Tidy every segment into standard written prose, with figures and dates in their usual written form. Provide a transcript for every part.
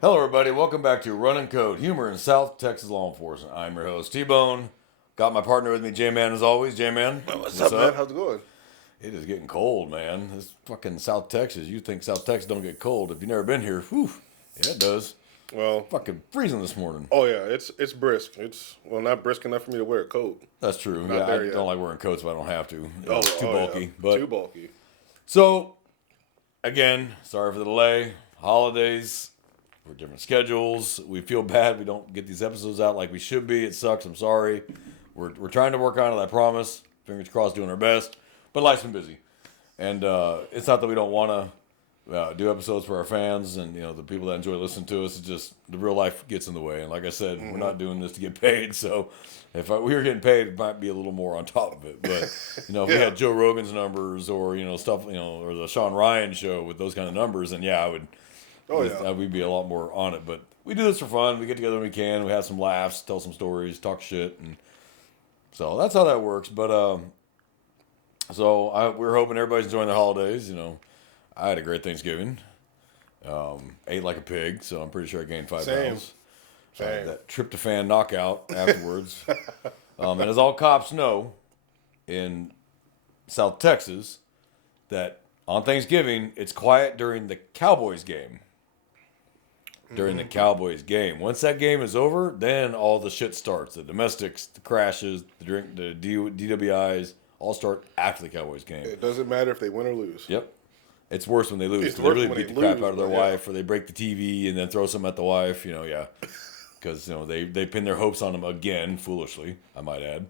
Hello, everybody. Welcome back to Run and Code, humor in South Texas law enforcement. I'm your host, T-Bone. Got my partner with me, J-Man, as always. J-Man, What's up, man? How's it going? It is getting cold, man. This fucking South Texas. You think South Texas don't get cold. If you've never been here, whew, yeah, it does. Well, Fucking freezing this morning. oh yeah, it's brisk. It's not brisk enough for me to wear a coat. That's true. Not Yeah, I there yet. don't like wearing coats, but I don't have to. Oh, It's too bulky. yeah. But Too bulky. so, again, sorry for the delay. Holidays. We're different schedules. We feel bad we don't get these episodes out like we should be. It sucks. I'm sorry. We're trying to work on it, I promise. Fingers crossed, doing our best. But life's been busy. And it's not that we don't want to do episodes for our fans and the people that enjoy listening to us. It's just the real life gets in the way. And like I said, we're not doing this to get paid. So if we were getting paid, it might be a little more on top of it. But if we had Joe Rogan's numbers or stuff, or the Sean Ryan show with those kind of numbers, then yeah, I would. Oh yeah. We'd be a lot more on it. But we do this for fun. We get together when we can. We have some laughs, tell some stories, talk shit, and so that's how that works. But we're hoping everybody's enjoying their holidays. I had a great Thanksgiving. Ate like a pig, so I'm pretty sure I gained 5 Same. pounds. Same. That tryptophan knockout afterwards. And as all cops know, in South Texas, that on Thanksgiving it's quiet during the Cowboys game. During the Cowboys game, once that game is over, then all the shit starts. The domestics, the crashes, the DWIs, all start after the Cowboys game. It doesn't matter if they win or lose. Yep. It's worse when they lose. It's 'Cause they worse really when beat they the crap lose, out of their but yeah. wife, or they break the TV and then throw something at the wife. Yeah, because they pin their hopes on them again, foolishly, I might add.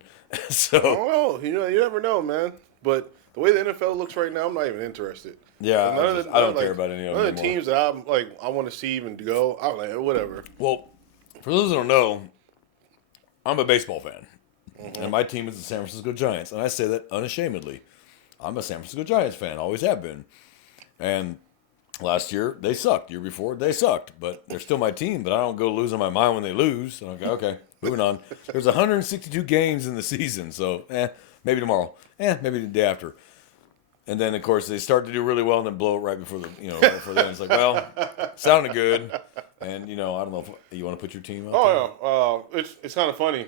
So Oh, you never know, man. But the way the NFL looks right now, I'm not even interested. yeah, I don't care like, about any of none them of the anymore. teams that I want to see even go. I'm like, whatever. Well, for those that don't know, I'm a baseball fan, and my team is the San Francisco Giants, and I say that unashamedly. I'm a San Francisco Giants fan, always have been, and last year they sucked. Year before they sucked, but they're still my team. But I don't go losing my mind when they lose. So okay, moving on. There's 162 games in the season, so maybe tomorrow, maybe the day after. And then, of course, they start to do really well and then blow it right before right before the end. It's like, well, sounded good. And, I don't know if you want to put your team up. Oh yeah. It's kind of funny.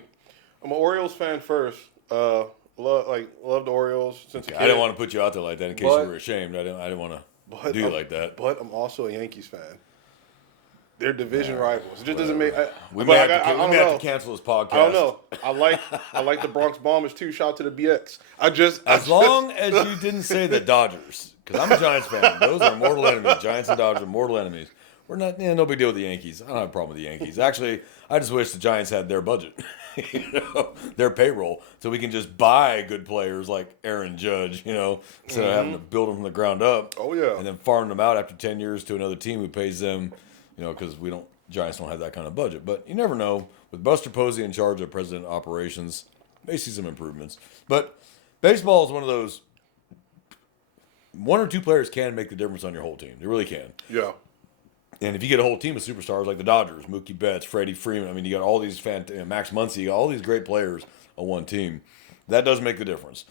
I'm an Orioles fan first. Love the Orioles since a kid. I didn't want to put you out there like that in case But- you were ashamed. I didn't want to do you I'm- like that. But I'm also a Yankees fan. They're division rivals. It just doesn't make. We but may, I have, to, I we don't may have know. to cancel this podcast. I don't know. I like the Bronx Bombers too. Shout out to the BX. As long as you didn't say the Dodgers, because I'm a Giants fan. Those are mortal enemies. Giants and Dodgers are mortal enemies. We're not, no big deal with the Yankees. I don't have a problem with the Yankees. Actually, I just wish the Giants had their budget, their payroll, so we can just buy good players like Aaron Judge, instead of having to build them from the ground up. Oh, yeah. And then farm them out after 10 years to another team who pays them, because Giants don't have that kind of budget. But you never know. With Buster Posey in charge of president operations, may see some improvements. But baseball is one of those. One or two players can make the difference on your whole team. They really can. Yeah. And if you get a whole team of superstars like the Dodgers, Mookie Betts, Freddie Freeman, I mean, you got all these Max Muncy, you got all these great players on one team. That does make the difference.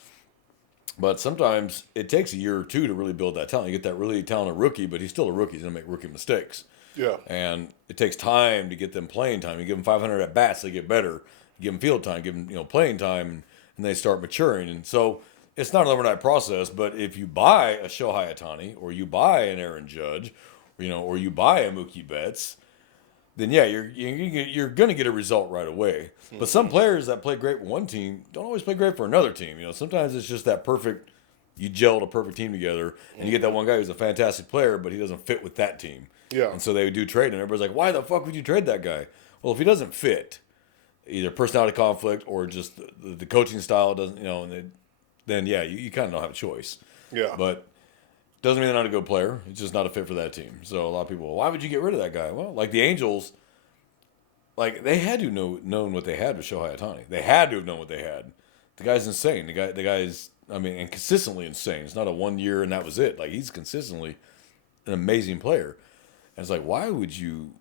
But sometimes it takes a year or two to really build that talent. You get that really talented rookie, but he's still a rookie. He's going to make rookie mistakes. Yeah. And it takes time to get them playing time. You give them 500 at bats, they get better. You give them field time, give them playing time, and they start maturing. And so it's not an overnight process. But if you buy a Shohei Ohtani or you buy an Aaron Judge, or you buy a Mookie Betts, then yeah, you're going to get a result right away. But some players that play great with one team don't always play great for another team. Sometimes it's just that perfect. You gelled a perfect team together, and you get that one guy who's a fantastic player, but he doesn't fit with that team. Yeah. And so they do trade, and everybody's like, why the fuck would you trade that guy? Well, if he doesn't fit, either personality conflict or just the coaching style doesn't, then yeah, you kind of don't have a choice. Yeah. But doesn't mean they're not a good player. It's just not a fit for that team. So a lot of people, why would you get rid of that guy? Well, like the Angels, like they had to known what they had with Shohei Ohtani. They had to have known what they had. The guy's insane. The guy's, and consistently insane. It's not a 1 year and that was it. Like he's consistently an amazing player. And it's like, why would you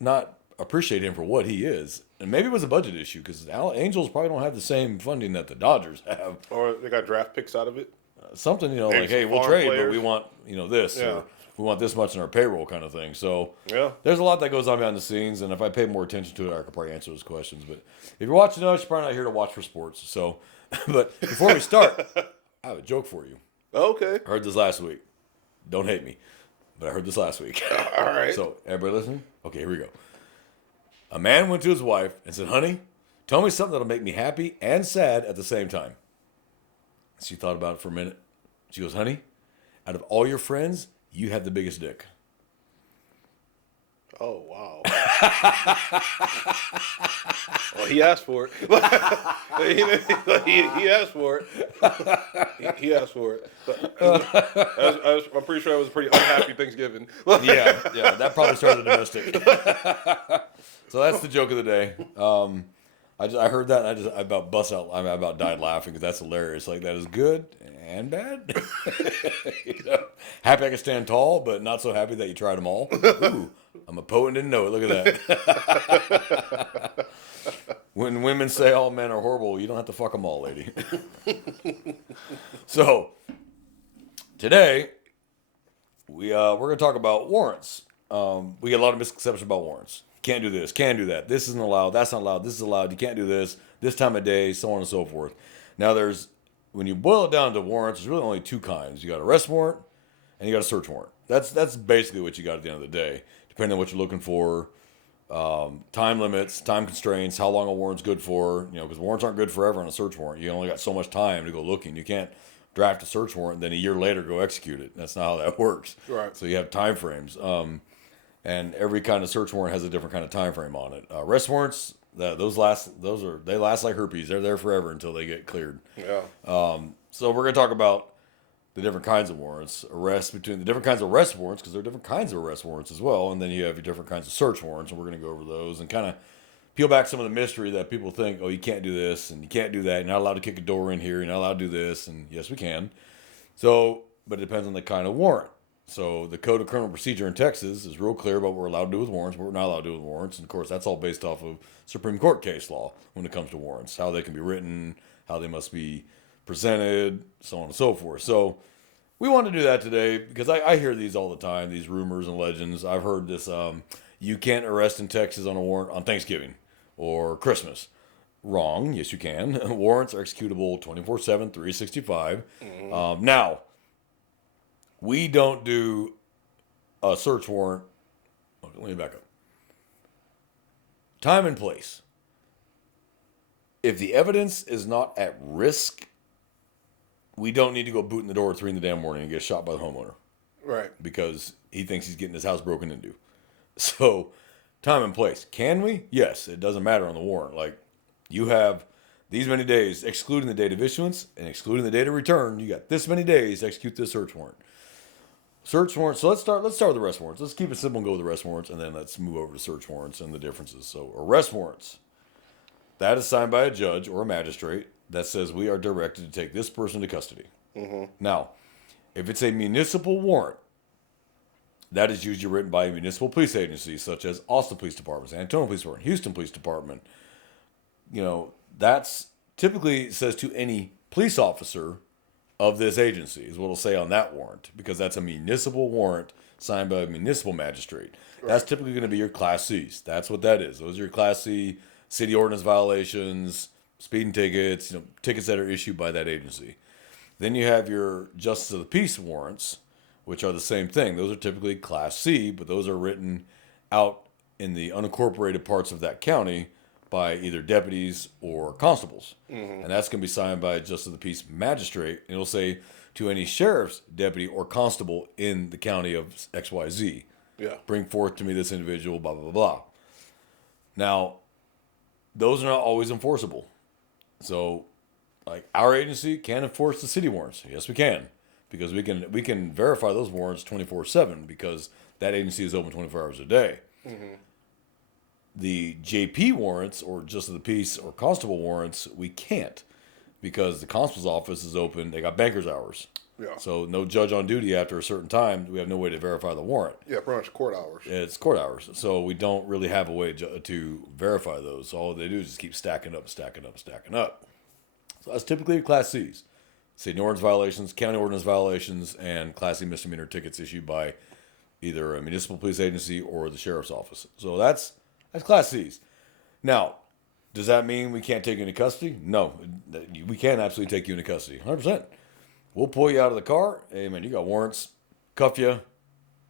not appreciate him for what he is? And maybe it was a budget issue because Angels probably don't have the same funding that the Dodgers have. Or they got draft picks out of it. Something, Maybe like, some hey, we'll farm trade, but players. we want, this. Yeah. Or we want this much in our payroll kind of thing. So Yeah. there's a lot that goes on behind the scenes, and if I pay more attention to it, I could probably answer those questions. But if you're watching us, you're probably not here to watch for sports. So, but before we start, I have a joke for you. Okay. I heard this last week. Don't hate me, but I heard this last week. All right. So, everybody listening? Okay, here we go. A man went to his wife and said, "Honey, tell me something that'll make me happy and sad at the same time." She thought about it for a minute. She goes, "Honey, out of all your friends, you have the biggest dick." Oh, wow. Well, he asked for it. he asked for it. He asked for it. I'm pretty sure it was a pretty unhappy Thanksgiving. Yeah, that probably started the domestic. So that's the joke of the day. I heard that and I about bust out. I about died laughing because that's hilarious. Like, that is good and bad. Happy I can stand tall, but not so happy that you tried them all. Ooh, I'm a poet and didn't know it. Look at that. When women say all men are horrible, you don't have to fuck them all, lady. So today we're going to talk about warrants. We get a lot of misconceptions about warrants. Can't do this, can't do that. This isn't allowed, that's not allowed, this is allowed, you can't do this time of day, so on and so forth. Now when you boil it down to warrants, there's really only two kinds. You got an arrest warrant and you got a search warrant. That's basically what you got at the end of the day, depending on what you're looking for. Time limits, time constraints, how long a warrant's good for, because warrants aren't good forever on a search warrant. You only got so much time to go looking. You can't draft a search warrant and then a year later go execute it. That's not how that works. Right. So you have time frames. And every kind of search warrant has a different kind of time frame on it. Arrest warrants, they last like herpes. They're there forever until they get cleared. Yeah. So we're going to talk about the different kinds of warrants, between the different kinds of arrest warrants, because there are different kinds of arrest warrants as well, and then you have your different kinds of search warrants, and we're going to go over those and kind of peel back some of the mystery that people think, oh, you can't do this and you can't do that. You're not allowed to kick a door in here. You're not allowed to do this, and yes, we can. So, but it depends on the kind of warrant. So the Code of Criminal Procedure in Texas is real clear about what we're allowed to do with warrants, what we're not allowed to do with warrants. And, of course, that's all based off of Supreme Court case law when it comes to warrants, how they can be written, how they must be presented, so on and so forth. So we want to do that today because I hear these all the time, these rumors and legends. I've heard this, you can't arrest in Texas on a warrant on Thanksgiving or Christmas. Wrong. Yes, you can. Warrants are executable 24/7, 365. Mm-hmm. Now, we don't do a search warrant. Okay, let me back up. Time and place. If the evidence is not at risk, we don't need to go booting the door at 3 in the damn morning and get shot by the homeowner. Right. Because he thinks he's getting his house broken into. So, time and place. Can we? Yes. It doesn't matter on the warrant. Like, you have these many days, excluding the date of issuance and excluding the date of return. You got this many days to execute this search warrant. Search warrants. So let's start with arrest warrants. Let's keep it simple and go with arrest warrants, and then let's move over to search warrants and the differences. So arrest warrants. That is signed by a judge or a magistrate that says we are directed to take this person to custody. Mm-hmm. Now, if it's a municipal warrant, that is usually written by a municipal police agency, such as Austin Police Department, San Antonio Police Department, Houston Police Department. That's typically says to any police officer of this agency is what it'll say on that warrant, because that's a municipal warrant signed by a municipal magistrate. Right. That's typically going to be your Class Cs. That's what that is. Those are your Class C city ordinance violations, speeding tickets, tickets that are issued by that agency. Then you have your Justice of the Peace warrants, which are the same thing. Those are typically Class C, but those are written out in the unincorporated parts of that county by either deputies or constables. Mm-hmm. And that's going to be signed by a Justice of the Peace magistrate. And it'll say to any sheriff's deputy or constable in the county of XYZ. Yeah. Bring forth to me this individual, blah, blah, blah, blah. Now, those are not always enforceable. So, like, our agency can enforce the city warrants. Yes, we can. Because we can verify those warrants 24/7 because that agency is open 24 hours a day. Mm-hmm. The JP warrants, or Justice of the Peace or constable warrants, we can't because the constable's office is open. They got banker's hours. Yeah. So no judge on duty after a certain time. We have no way to verify the warrant. Yeah, pretty much court hours. It's court hours. So we don't really have a way to verify those. So all they do is just keep stacking up. So that's typically your Class Cs. City ordinance violations, county ordinance violations, and Class C misdemeanor tickets issued by either a municipal police agency or the sheriff's office. So that's Class C's. Now, does that mean we can't take you into custody? No, we can absolutely take you into custody, 100%. We'll pull you out of the car. Hey, man, you got warrants. Cuff you.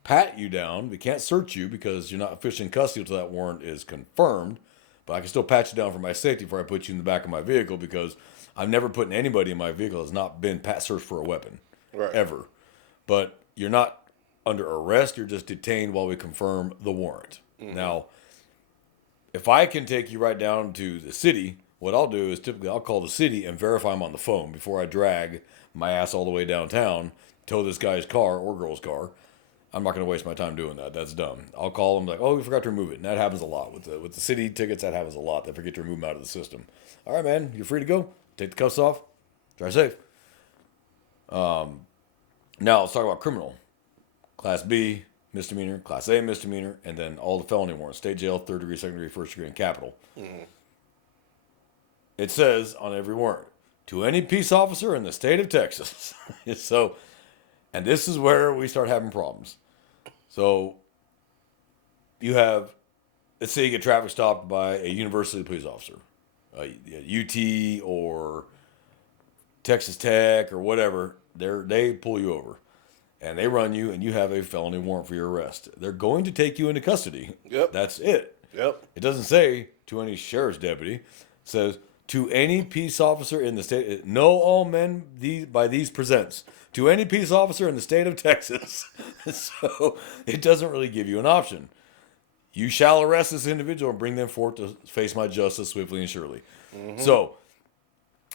Pat you down. We can't search you because you're not officially in custody until that warrant is confirmed. But I can still pat you down for my safety before I put you in the back of my vehicle because I've never put anybody in my vehicle that's not been pat searched for a weapon. Right. Ever. But you're not under arrest. You're just detained while we confirm the warrant. Mm-hmm. Now, if I can take you right down to the city, what I'll do is typically I'll call the city and verify I'm on the phone before I drag my ass all the way downtown, tow this guy's car or girl's car. I'm not going to waste my time doing that. That's dumb. I'll call them like, oh, we forgot to remove it. And that happens a lot. With the city tickets, that happens a lot. They forget to remove them out of the system. All right, man, you're free to go. Take the cuffs off. Drive safe. Now let's talk about criminal. Class B, misdemeanor. Class A, misdemeanor. And then all the felony warrants. State jail, third degree, second degree, first degree, and capital. Mm-hmm. It says on every warrant, to any peace officer in the state of Texas. So, and this is where we start having problems. So, you have, let's say you get traffic stopped by a university police officer, UT or Texas Tech or whatever. They pull you over, and they run you, and you have a felony warrant for your arrest. They're going to take you into custody. Yep. That's it. Yep. It doesn't say to any sheriff's deputy. It says to any peace officer in the state. Know all men by these presents. To any peace officer in the state of Texas. So it doesn't really give you an option. You shall arrest this individual and bring them forth to face my justice swiftly and surely. Mm-hmm. So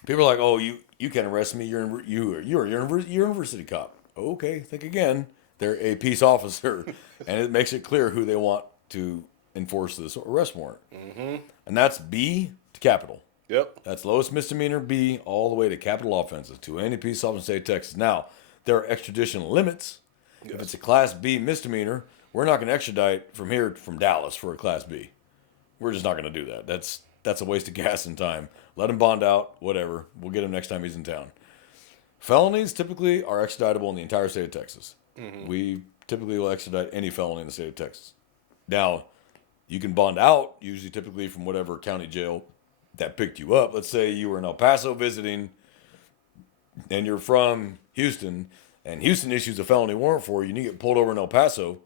people are like, oh, you can't arrest me. You're a university cop. Okay, think again. They're a peace officer, and it makes it clear who they want to enforce this arrest warrant. Mm-hmm. And that's B to capital. Yep. That's lowest misdemeanor B all the way to capital offenses to any peace officer in the state of Texas. Now, there are extradition limits. Yes. If it's a Class B misdemeanor, we're not going to extradite from Dallas for a Class B. We're just not going to do that. That's a waste of gas and time. Let him bond out, whatever. We'll get him next time he's in town. Felonies typically are extraditable in the entire state of Texas. Mm-hmm. We typically will extradite any felony in the state of Texas. Now, you can bond out, usually typically from whatever county jail that picked you up. Let's say you were in El Paso visiting and you're from Houston, and Houston issues a felony warrant for you, and you get pulled over in El Paso,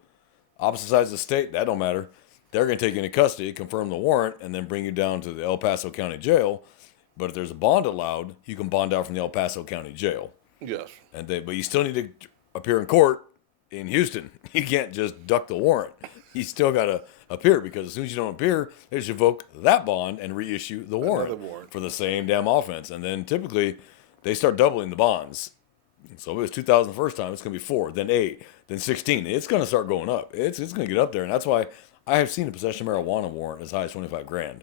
opposite sides of the state, that don't matter. They're going to take you into custody, confirm the warrant, and then bring you down to the El Paso County Jail. But if there's a bond allowed, you can bond out from the El Paso County Jail. Yes. But you still need to appear in court in Houston. You can't just duck the warrant. You still got to appear, because as soon as you don't appear, they just revoke that bond and reissue the warrant for the same damn offense. And then typically they start doubling the bonds. So if it was 2,000 the first time, it's going to be 4, then 8, then 16. It's going to start going up. It's going to get up there. And that's why I have seen a possession of marijuana warrant as high as $25,000,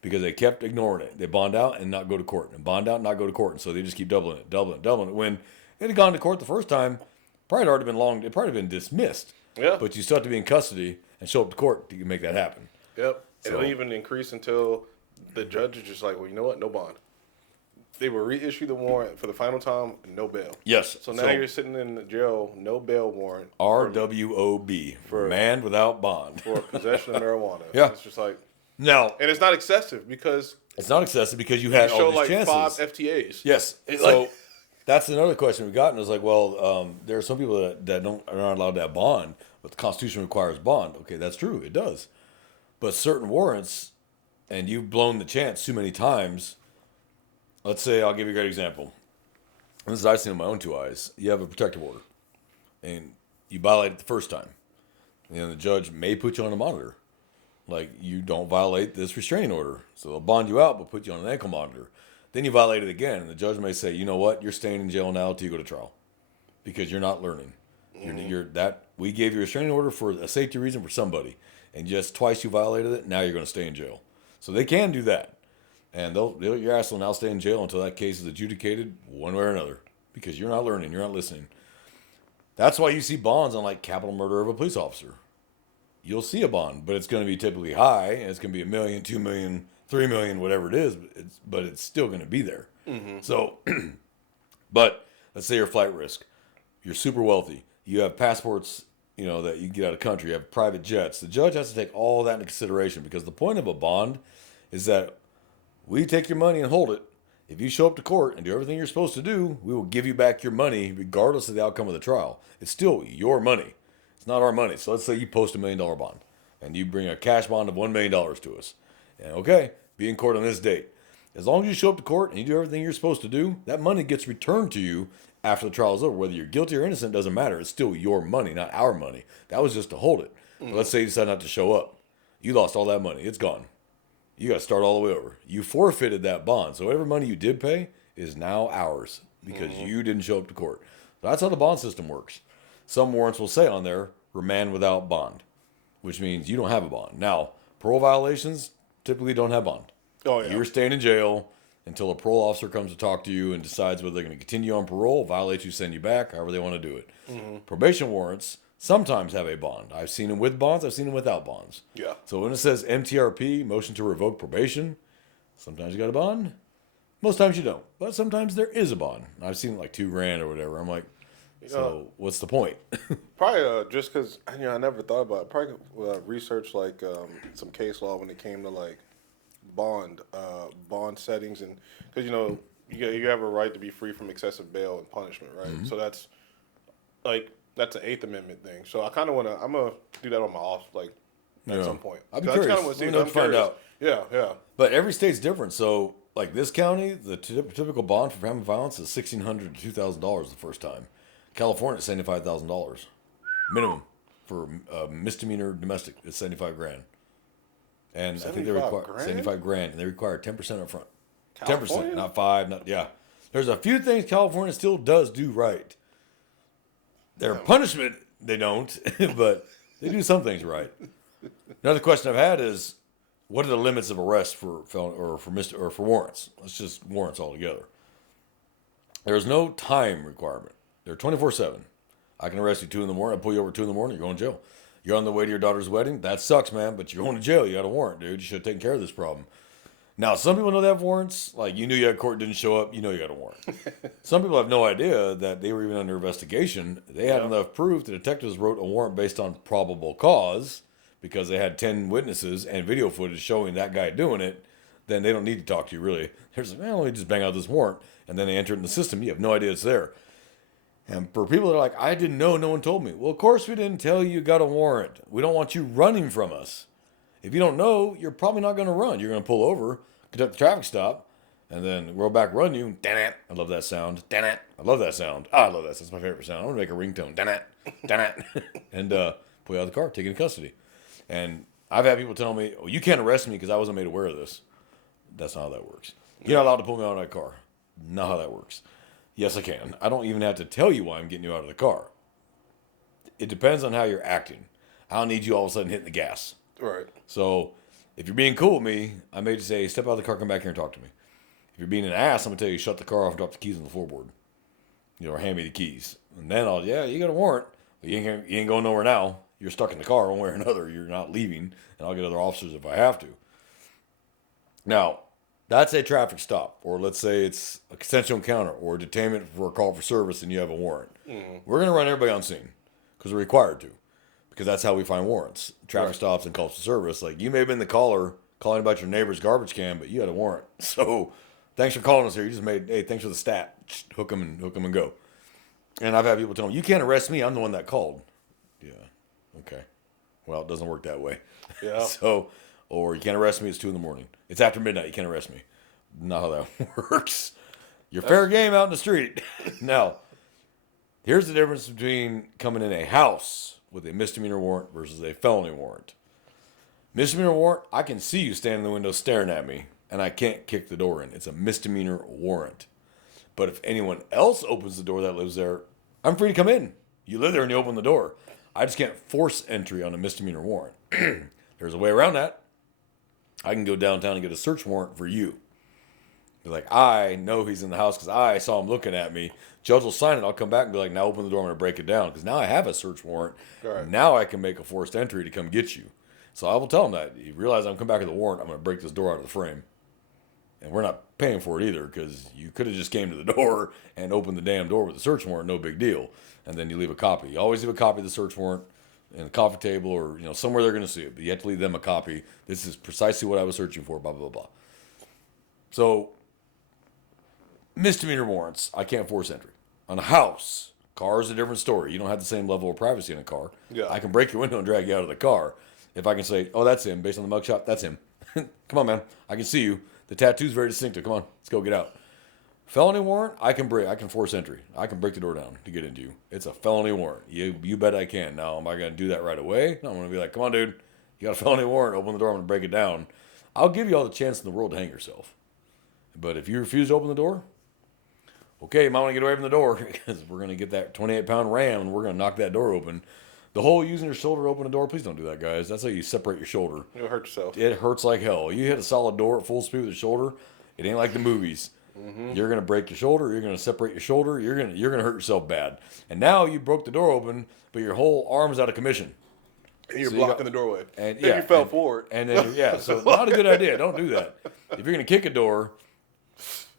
because they kept ignoring it. They bond out and not go to court, and bond out and not go to court. And so they just keep doubling it. When it had gone to court the first time, probably already been long. It probably been dismissed. Yeah. But you still have to be in custody and show up to court to make that happen. Yep. So, it'll even increase until the judge is just like, well, you know what? No bond. They will reissue the warrant for the final time, no bail. Yes. So now you're sitting in the jail, no bail warrant. RWOB, for man without bond. For possession of marijuana. Yeah. It's just like, no. And it's not excessive because you had all these like chances. 5 FTAs. Yes. So that's another question we've gotten. Is like, well, there are some people that are not allowed to have bond, but the Constitution requires bond. Okay, that's true. It does. But certain warrants, and you've blown the chance too many times. Let's say, I'll give you a great example. This is I've seen with my own 2 eyes. You have a protective order, and you violate it the first time. And the judge may put you on a monitor. Like, you don't violate this restraining order. So they'll bond you out, but put you on an ankle monitor. Then you violate it again, and the judge may say, you know what, you're staying in jail now until you go to trial, because you're not learning. Mm-hmm. We gave you a restraining order for a safety reason for somebody, and just twice you violated it, now you're going to stay in jail. So they can do that. And your ass will now stay in jail until that case is adjudicated one way or another, because you're not learning, you're not listening. That's why you see bonds on like capital murder of a police officer. You'll see a bond, but it's going to be typically high, and it's going to be $1 million, $2 million, $3 million, whatever it is. But it's still going to be there. Mm-hmm. So, but let's say you're flight risk. You're super wealthy. You have passports that you get out of country. You have private jets. The judge has to take all that into consideration because the point of a bond is that we take your money and hold it. If you show up to court and do everything you're supposed to do, we will give you back your money regardless of the outcome of the trial. It's still your money. It's not our money. So let's say you post $1 million bond and you bring a cash bond of $1 million to us. And okay, be in court on this date. As long as you show up to court and you do everything you're supposed to do, that money gets returned to you after the trial is over. Whether you're guilty or innocent doesn't matter. It's still your money, not our money. That was just to hold it. But let's say you decide not to show up. You lost all that money. It's gone. You got to start all the way over. You forfeited that bond. So whatever money you did pay is now ours because you didn't show up to court. So that's how the bond system works. Some warrants will say on there, remand without bond, which means you don't have a bond. Now, parole violations typically don't have bond. Oh, yeah. You're staying in jail until a parole officer comes to talk to you and decides whether they're going to continue on parole, violate you, send you back, however they want to do it. Probation warrants sometimes have a bond. I've seen them with bonds. I've seen them without bonds. Yeah. So when it says MTRP, motion to revoke probation, sometimes you got a bond. Most times you don't. But sometimes there is a bond. I've seen like $2,000 or whatever. I'm like, so what's the point? Probably just because I never thought about it. Probably research like some case law when it came to like bond settings, and because you have a right to be free from excessive bail and punishment, right? So that's an Eighth Amendment thing. So I kind of I'm gonna do that on my off at some point. I'd be curious. Let me know to find out. Yeah. But every state's different. So like this county, the typical bond for family violence is $1,600 to $2,000 the first time. California is $75,000 minimum for misdemeanor domestic. It's $75,000, and I think they require $75,000, and they require 10% up front. 10%, not 5, not yeah. There's a few things California still does do right. Their punishment they don't, but they do some things right. Another question I've had is, what are the limits of arrest for warrants? Let's just warrants altogether. There's no time requirement. They're 24/7. I can arrest you 2 in the morning. I pull you over 2 in the morning. You're going to jail. You're on the way to your daughter's wedding. That sucks, man. But you're going to jail. You got a warrant, dude. You should have taken care of this problem. Now, some people know they have warrants. Like you knew you had court, didn't show up. You know you got a warrant. Some people have no idea that they were even under investigation. They had enough proof. The detectives wrote a warrant based on probable cause because they had 10 witnesses and video footage showing that guy doing it. Then they don't need to talk to you really. They're just, let me just bang out this warrant, and then they enter it in the system. You have no idea it's there. And for people that are like, I didn't know, no one told me. Well, of course we didn't tell you got a warrant. We don't want you running from us. If you don't know, you're probably not going to run. You're going to pull over, conduct the traffic stop, and then roll back, run you. Dan-it. I love that sound. Dan-it. I love that sound. I love that. That's my favorite sound. I'm going to make a ringtone. Dan-it. Dan-it. And pull you out of the car, take you into custody. And I've had people tell me, oh, you can't arrest me because I wasn't made aware of this. That's not how that works. You're not allowed to pull me out of my car. Not how that works. Yes, I can. I don't even have to tell you why I'm getting you out of the car. It depends on how you're acting. I don't need you all of a sudden hitting the gas. Right. So if you're being cool with me, I may just say, step out of the car, come back here and talk to me. If you're being an ass, I'm going to tell you, shut the car off and drop the keys on the floorboard. Or hand me the keys. And then you got a warrant. But you ain't going nowhere now. You're stuck in the car one way or another. You're not leaving. And I'll get other officers if I have to. Now, that's a traffic stop, or let's say it's a consensual encounter or a detainment for a call for service and you have a warrant. We're going to run everybody on scene because we're required to, because that's how we find warrants. Traffic stops and calls for service. Like you may have been the caller calling about your neighbor's garbage can, but you had a warrant. So thanks for calling us here. You just thanks for the stat. Just hook them and go. And I've had people tell me, you can't arrest me. I'm the one that called. Yeah. Okay. Well, it doesn't work that way. Yeah. Or you can't arrest me, it's 2 in the morning. It's after midnight, you can't arrest me. Not how that works. You're fair game out in the street. Now, here's the difference between coming in a house with a misdemeanor warrant versus a felony warrant. Misdemeanor warrant, I can see you standing in the window staring at me, and I can't kick the door in. It's a misdemeanor warrant. But if anyone else opens the door that lives there, I'm free to come in. You live there and you open the door. I just can't force entry on a misdemeanor warrant. There's a way around that. I can go downtown and get a search warrant for you. Be like, I know he's in the house because I saw him looking at me. Judge will sign it. I'll come back and be like, now open the door. I'm going to break it down because now I have a search warrant. Right. Now I can make a forced entry to come get you. So I will tell him that. You realize I'm coming back with a warrant. I'm going to break this door out of the frame. And we're not paying for it either because you could have just came to the door and opened the damn door with a search warrant. No big deal. And then you leave a copy. You always leave a copy of the search warrant. in the coffee table or somewhere they're going to see it. But you have to leave them a copy. This is precisely what I was searching for. Blah blah blah. So misdemeanor warrants, I can't force entry on a house. Car is a different story. You don't have the same level of privacy in a car. Yeah. I can break your window and drag you out of the car. If I can say, oh, that's him, based on the mugshot, that's him. Come on, man. I can see you. The tattoo's very distinctive. Come on, let's go get out. Felony warrant, I can force entry. I can break the door down to get into you. It's a felony warrant. You bet I can. Now, am I going to do that right away? No, I'm going to be like, come on, dude. You got a felony warrant. Open the door. I'm going to break it down. I'll give you all the chance in the world to hang yourself. But if you refuse to open the door, okay, you might want to get away from the door because we're going to get that 28-pound ram and we're going to knock that door open. The whole using your shoulder to open a door, please don't do that, guys. That's how you separate your shoulder. You'll hurt yourself. It hurts like hell. You hit a solid door at full speed with your shoulder, it ain't like the movies. Mm-hmm. You're going to break your shoulder. You're going to separate your shoulder. You're going to hurt yourself bad. And now you broke the door open, but your whole arm's out of commission. And you're blocking the doorway. And you fell forward. And then, so not a good idea. Don't do that. If you're going to kick a door,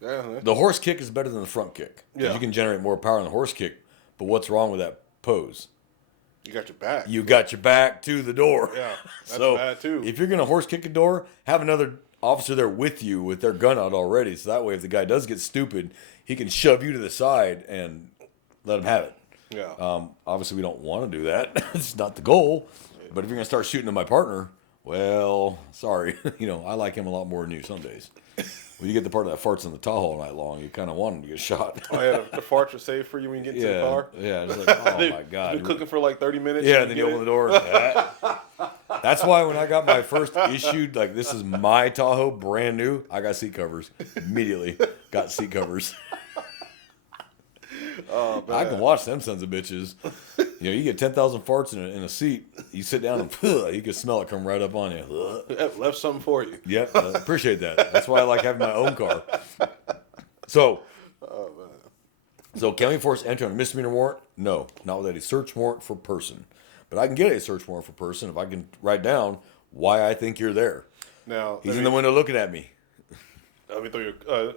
the horse kick is better than the front kick. Yeah. You can generate more power in the horse kick. But what's wrong with that pose? You got your back. You got your back to the door. Yeah, that's bad too. If you're going to horse kick a door, have another officer there with you with their gun out already. So that way, if the guy does get stupid, he can shove you to the side and let him have it. Yeah. Obviously, we don't want to do that. It's not the goal. But if you're going to start shooting at my partner, well, sorry. I like him a lot more than you some days. When you get the part that farts in the Tahoe all night long, you kind of want him to get shot. Oh, yeah, the farts are safe for you when you get to the car? Yeah, it's like, oh, my God. You've been cooking for like 30 minutes? Yeah, and then you open the door. That's why when I got my first issued, like, this is my Tahoe, brand new, I got seat covers. Immediately got seat covers. Oh, man. I can watch them sons of bitches. You get 10,000 farts in a seat. You sit down and you can smell it come right up on you. Left something for you. Yep, I appreciate that. That's why I like having my own car. So, can we force entry on a misdemeanor warrant? No, not without a search warrant for person. But I can get a search warrant for person if I can write down why I think you're there. Now he's in the window looking at me. Let me throw you.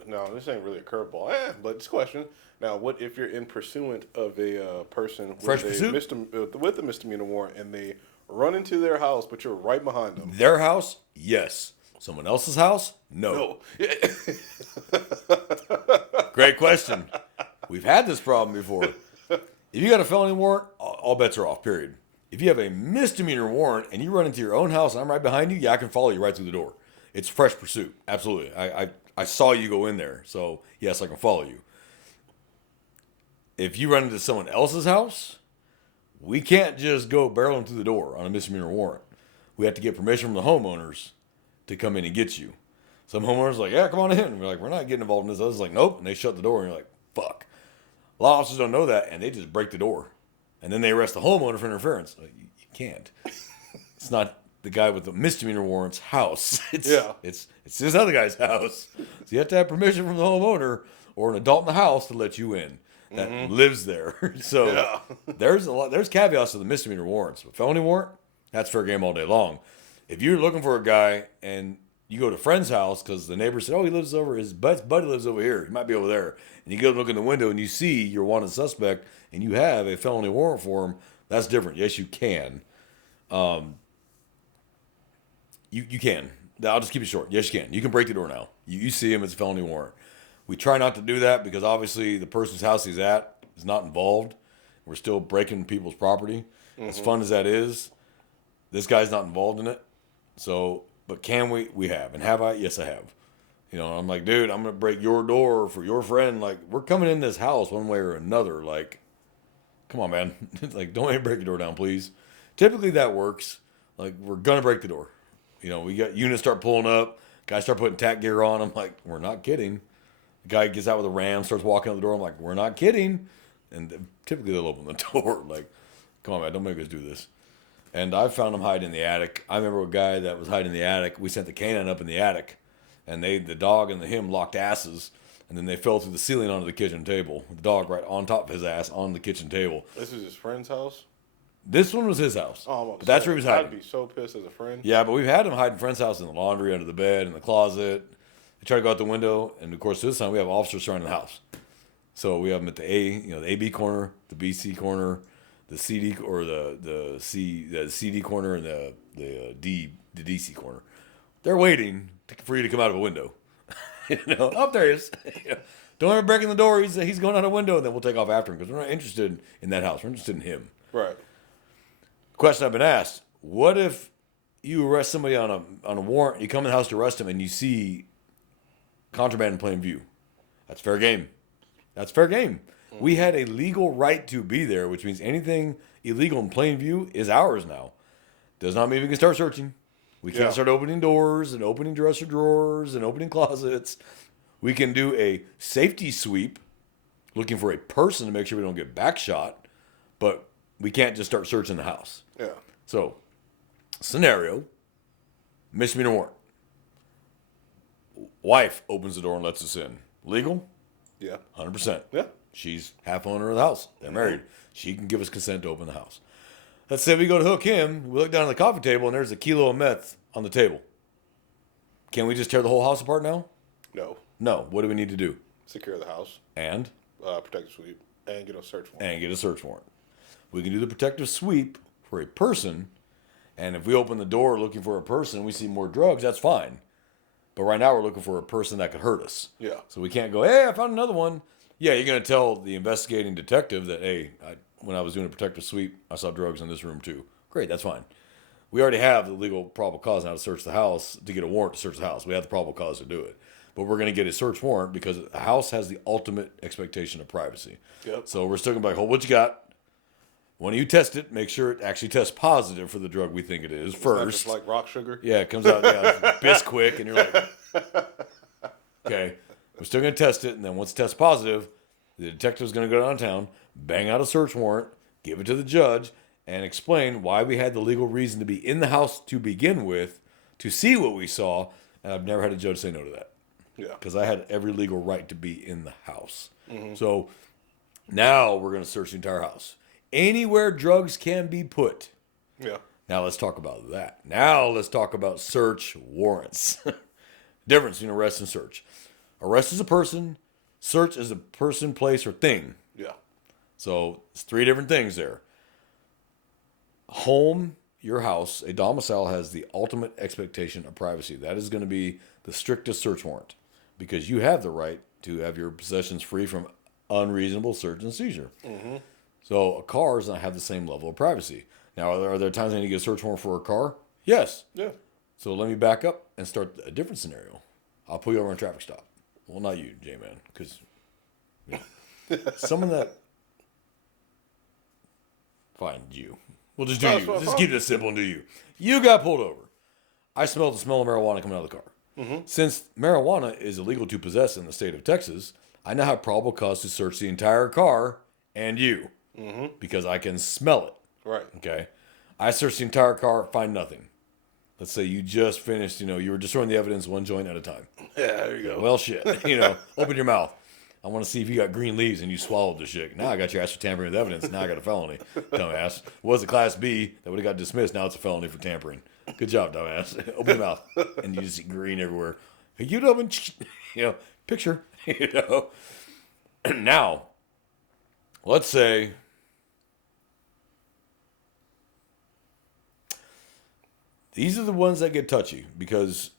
No, this ain't really a curveball. But it's a question. Now, what if you're in pursuit of a person with a misdemeanor warrant and they run into their house, but you're right behind them? Their house, yes. Someone else's house, no. Great question. We've had this problem before. If you got a felony warrant, all bets are off, period. If you have a misdemeanor warrant and you run into your own house and I'm right behind you, I can follow you right through the door. It's fresh pursuit. Absolutely. I saw you go in there, so yes, I can follow you. If you run into someone else's house, we can't just go barreling through the door on a misdemeanor warrant. We have to get permission from the homeowners to come in and get you. Some homeowners are like, yeah, come on in. And we're like, we're not getting involved in this. Others like, nope. And they shut the door and you're like, fuck. A lot of officers don't know that and they just break the door. And then they arrest the homeowner for interference. Like, you can't. It's not the guy with the misdemeanor warrant's house. It's this other guy's house. So you have to have permission from the homeowner or an adult in the house to let you in that lives there. So there's caveats to the misdemeanor warrants. But felony warrant, that's fair game all day long. If you're looking for a guy and you go to a friend's house because the neighbor said, oh, he lives over, his buddy lives over here. He might be over there. And you go look in the window and you see your wanted suspect and you have a felony warrant for him, that's different. Yes, you can. You can. I'll just keep it short. Yes, you can. You can break the door now. You see him, it's a felony warrant. We try not to do that because obviously the person's house he's at is not involved. We're still breaking people's property. Mm-hmm. As fun as that is, this guy's not involved in it. So, but can we? We have. And have I? Yes, I have. I'm like, dude, I'm going to break your door for your friend. Like, we're coming in this house one way or another. Like, come on, man. Like, don't even break your door down, please. Typically that works. Like, we're going to break the door. We got units start pulling up. Guys start putting tack gear on. I'm like, we're not kidding. The guy gets out with a ram, starts walking out the door. I'm like, we're not kidding. And typically they'll open the door. Like, come on, man, don't make us do this. And I found him hiding in the attic. I remember a guy that was hiding in the attic. We sent the canine up in the attic. And the dog and him locked asses. And then they fell through the ceiling onto the kitchen table. The dog right on top of his ass on the kitchen table. This is his friend's house? This one was his house. Oh, but that's where he was hiding. I'd be so pissed as a friend. Yeah, but we've had him hide in friend's house in the laundry, under the bed, in the closet. They try to go out the window, and of course this time we have officers surrounding the house. So we have them at the AB corner, the BC corner, the CD or the CD corner and the DC corner. They're waiting for you to come out of a window. Oh, there he is. Don't ever break in the door. He's going out a window, and then we'll take off after him because we're not interested in that house. We're interested in him. Right. Question I've been asked: what if you arrest somebody on a warrant? You come in the house to arrest him, and you see contraband in plain view. That's fair game. That's fair game. We had a legal right to be there, which means anything illegal in plain view is ours now. Does not mean we can start searching. We can't start opening doors and opening dresser drawers and opening closets. We can do a safety sweep, looking for a person to make sure we don't get backshot, but we can't just start searching the house. Yeah. So, scenario, misdemeanor warrant. Wife opens the door and lets us in. Legal? Yeah. 100%. Yeah. She's half owner of the house. They're married. She can give us consent to open the house. Let's say we go to hook him. We look down at the coffee table and there's a kilo of meth on the table. Can we just tear the whole house apart now? No. No. What do we need to do? Secure the house. And? Protective sweep. And get a search warrant. And get a search warrant. We can do the protective sweep for a person. And if we open the door looking for a person and we see more drugs, that's fine. But right now we're looking for a person that could hurt us. Yeah. So we can't go, hey, I found another one. Yeah, you're going to tell the investigating detective that, hey, when I was doing a protective sweep, I saw drugs in this room too. Great, that's fine. We already have the legal probable cause now to search the house, to get a warrant to search the house. We have the probable cause to do it. But we're going to get a search warrant because a house has the ultimate expectation of privacy. Yep. So we're still going to be like, oh, what you got? When you test it, make sure it actually tests positive for the drug we think it is first. Not just like rock sugar. Yeah, it comes out Bisquick, and you're like, okay, we're still going to test it, and then once it tests positive, the detective's going to go downtown, bang out a search warrant, give it to the judge, and explain why we had the legal reason to be in the house to begin with, to see what we saw, and I've never had a judge say no to that. Yeah. Because I had every legal right to be in the house. Mm-hmm. So now we're going to search the entire house. Anywhere drugs can be put. Yeah. Now let's talk about that. Now let's talk about search warrants. Difference between arrest and search. Arrest is a person. Search is a person, place, or thing. Yeah. So it's three different things there. Home, your house, a domicile has the ultimate expectation of privacy. That is going to be the strictest search warrant because you have the right to have your possessions free from unreasonable search and seizure. Mm-hmm. So a car does not have the same level of privacy. Now, are there times I need to get a search warrant for a car? Yes. Yeah. So let me back up and start a different scenario. I'll pull you over on a traffic stop. Well, not you, J-Man, because someone that... Fine, you. We'll just do you. Just keep this simple and do you. You got pulled over. I smelled the smell of marijuana coming out of the car. Mm-hmm. Since marijuana is illegal to possess in the state of Texas, I now have probable cause to search the entire car and you. Mm-hmm. Because I can smell it. Right. Okay. I searched the entire car, find nothing. Let's say you just finished, you were destroying the evidence one joint at a time. Yeah, there you go. Well, shit. Open your mouth. I want to see if you got green leaves and you swallowed the shit. Now I got your ass for tampering with evidence. Now I got a felony. Dumbass. It was a class B that would have got dismissed. Now it's a felony for tampering. Good job, dumbass. Open your mouth. And you just see green everywhere. You open, picture, Now, let's say... These are the ones that get touchy because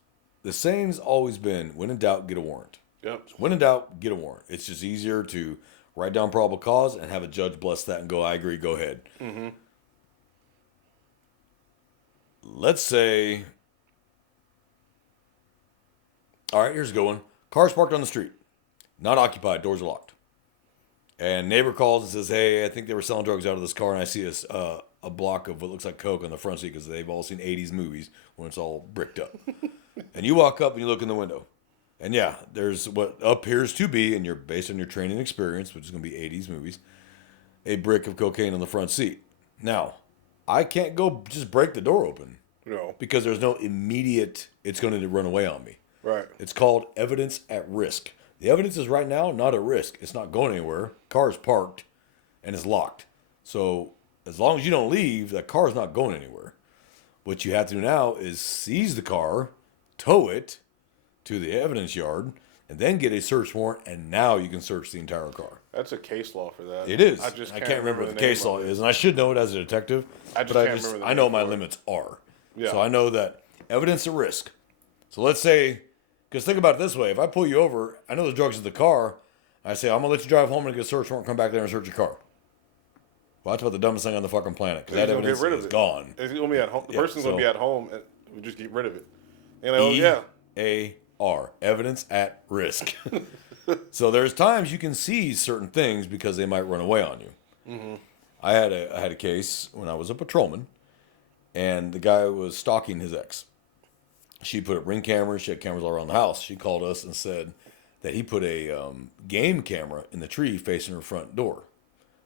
the saying's always been, when in doubt, get a warrant. Yep. So when in doubt, get a warrant. It's just easier to write down probable cause and have a judge bless that and go, I agree, go ahead. Mm-hmm. Let's say, all right, here's a good one. Car's parked on the street. Not occupied, doors are locked. And neighbor calls and says, hey, I think they were selling drugs out of this car and I see a block of what looks like coke on the front seat because they've all seen 80s movies when it's all bricked up. And you walk up and you look in the window. And yeah, there's what appears to be, and you're based on your training experience, which is going to be 80s movies, a brick of cocaine on the front seat. Now, I can't go just break the door open. No. Because there's no immediate, it's going to run away on me. Right. It's called evidence at risk. The evidence is right now not at risk. It's not going anywhere. Car is parked and it's locked. So as long as you don't leave, that car is not going anywhere. What you have to do now is seize the car, tow it to the evidence yard, and then get a search warrant, and now you can search the entire car. That's a case law for that. It is. I just I can't remember what the case name law of it. is, and I should know it as a detective. I just but can't remember the I know name my for it. limits are. Yeah. So I know that evidence at risk. So let's say, because think about it this way: if I pull you over, I know the drugs in the car. I say I'm gonna let you drive home and get a search warrant. Come back there and search your car. Well, that's about the dumbest thing on the fucking planet. Because that He's gonna evidence get rid of is it. gone. It's gonna be at home. The Yeah, person's so- gonna be at home, and we just get rid of it. And like, oh yeah, AR, evidence at risk. So there's times you can see certain things because they might run away on you. Mm-hmm. I had a case when I was a patrolman, and the guy was stalking his ex. She put up ring cameras. She had cameras all around the house. She called us and said that he put a game camera in the tree facing her front door.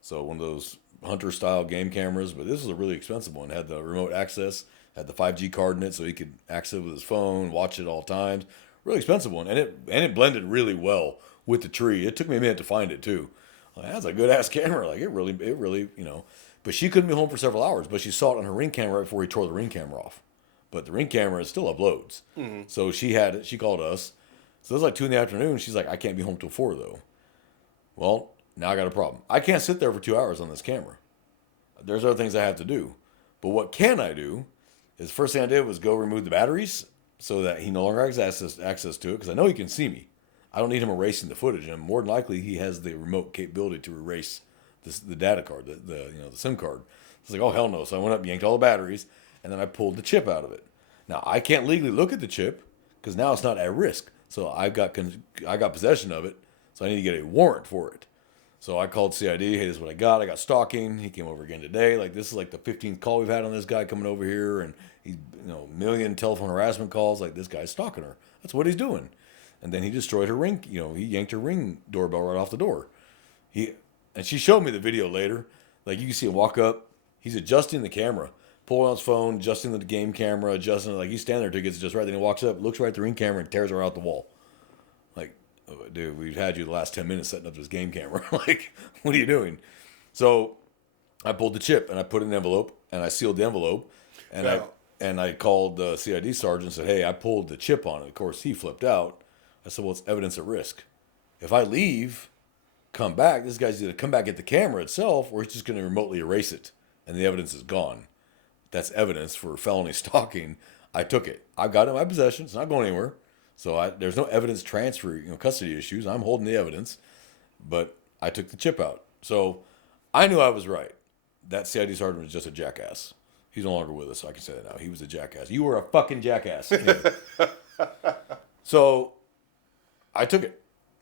So one of those hunter-style game cameras, but this was a really expensive one. It had the remote access, had the 5G card in it, so he could access it with his phone, watch it all times. Really expensive one, and it blended really well with the tree. It took me a minute to find it too. Like, that's a good ass camera. Like it really, But she couldn't be home for several hours. But she saw it on her ring camera right before he tore the ring camera off. But the ring camera still uploads. Mm-hmm. So she had it. She called us. So it was like 2 p.m. She's like, I can't be home till 4 though. Well, now I got a problem. I can't sit there for 2 hours on this camera. There's other things I have to do. But what can I do is the first thing I did was go remove the batteries so that he no longer has access to it because I know he can see me. I don't need him erasing the footage, and more than likely he has the remote capability to erase the data card, the SIM card. It's like, oh hell no! So I went up, yanked all the batteries, and then I pulled the chip out of it. Now I can't legally look at the chip because now it's not at risk. So I got possession of it, so I need to get a warrant for it. So I called CID. Hey, this is what I got. I got stalking. He came over again today. Like this is like the 15th call we've had on this guy coming over here, and he's a million telephone harassment calls. Like this guy's stalking her. That's what he's doing. And then he destroyed her ring. He yanked her ring doorbell right off the door. And she showed me the video later. Like you can see him walk up. He's adjusting the camera, pulling out his phone, adjusting the game camera, adjusting it. Like he's standing there till he gets it just right. Then he walks up, looks right at the ring camera, and tears her out the wall. Like, oh, dude, we've had you the last 10 minutes setting up this game camera. Like, what are you doing? So I pulled the chip and I put it in an envelope and I sealed the envelope. And I called the CID sergeant and said, hey, I pulled the chip on it. Of course, he flipped out. I said, well, it's evidence at risk. If I leave, come back, this guy's going to come back at the camera itself, or he's just going to remotely erase it, and the evidence is gone. That's evidence for felony stalking. I took it. I've got it in my possession. It's not going anywhere. So there's no evidence transfer, custody issues. I'm holding the evidence, but I took the chip out. So I knew I was right. That CID sergeant was just a jackass. He's no longer with us, so I can say that now. He was a jackass. You were a fucking jackass. So I took it.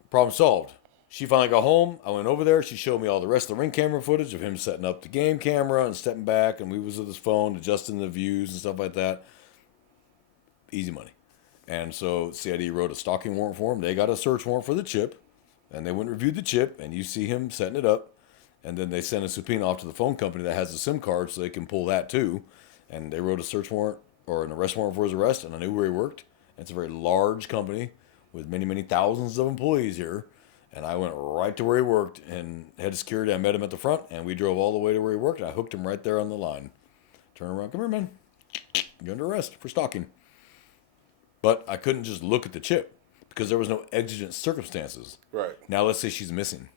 Problem solved. She finally got home. I went over there. She showed me all the rest of the ring camera footage of him setting up the game camera and stepping back, and we was with his phone, adjusting the views and stuff like that. Easy money. And so CID wrote a stalking warrant for him. They got a search warrant for the chip, and they went and reviewed the chip, and you see him setting it up. And then they sent a subpoena off to the phone company that has the SIM card so they can pull that too. And they wrote a search warrant or an arrest warrant for his arrest, and I knew where he worked. And it's a very large company with many, many thousands of employees here. And I went right to where he worked and head of security. I met him at the front, and we drove all the way to where he worked. And I hooked him right there on the line. Turn around. Come here, man. You're under arrest for stalking. But I couldn't just look at the chip because there was no exigent circumstances. right. Now let's say she's missing.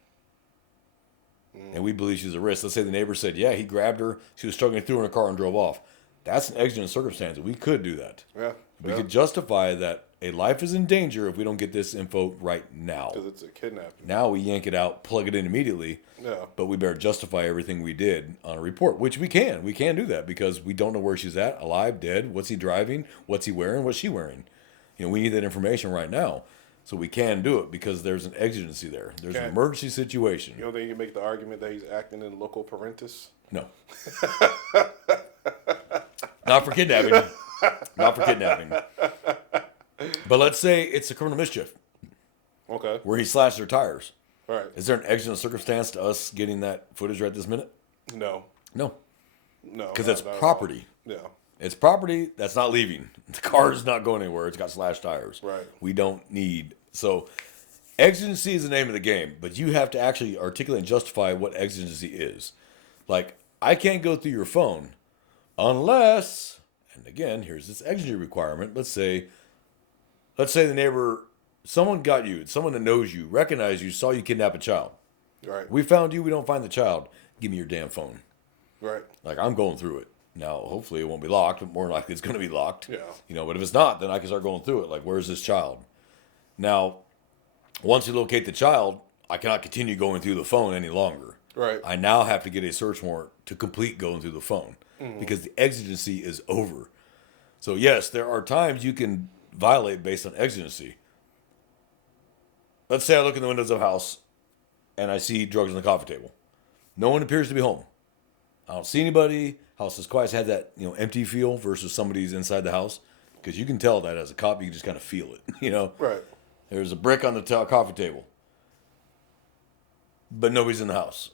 And we believe she's a risk. Let's say the neighbor said, yeah, he grabbed her. She was struggling through in her car and drove off. That's an exigent circumstance. We could do that. Yeah. We could justify that a life is in danger if we don't get this info right now. Because it's a kidnapping. Now we yank it out, plug it in immediately. Yeah. But we better justify everything we did on a report, which we can. We can do that because we don't know where she's at, alive, dead, what's he driving, what's he wearing, what's she wearing. We need that information right now. So we can do it because there's an exigency there. There's an emergency situation. You don't think you can make the argument that he's acting in loco parentis? No. Not for kidnapping. Not for kidnapping. But let's say it's a criminal mischief. Okay. Where he slashed their tires. Right. Is there an exigent circumstance to us getting that footage right this minute? No. No. No. Because it's property. Yeah. It's property that's not leaving. The car is not going anywhere. It's got slashed tires. Right. We don't need. So exigency is the name of the game, but you have to actually articulate and justify what exigency is. Like, I can't go through your phone unless, and again, here's this exigency requirement. Let's say the neighbor someone got you, someone that knows you, recognized you, saw you kidnap a child. Right. We found you. We don't find the child. Give me your damn phone. Right. Like, I'm going through it. Now, hopefully it won't be locked, but more likely it's going to be locked. Yeah. You know, but if it's not, then I can start going through it. Like, where's this child? Now, once you locate the child, I cannot continue going through the phone any longer. Right. I now have to get a search warrant to complete going through the phone because the exigency is over. So, yes, there are times you can violate based on exigency. Let's say I look in the windows of a house and I see drugs on the coffee table. No one appears to be home. I don't see anybody. House is quiet. It's had that, empty feel versus somebody's inside the house. Because you can tell that as a cop, you can just kind of feel it, Right. There's a brick on the coffee table. But nobody's in the house.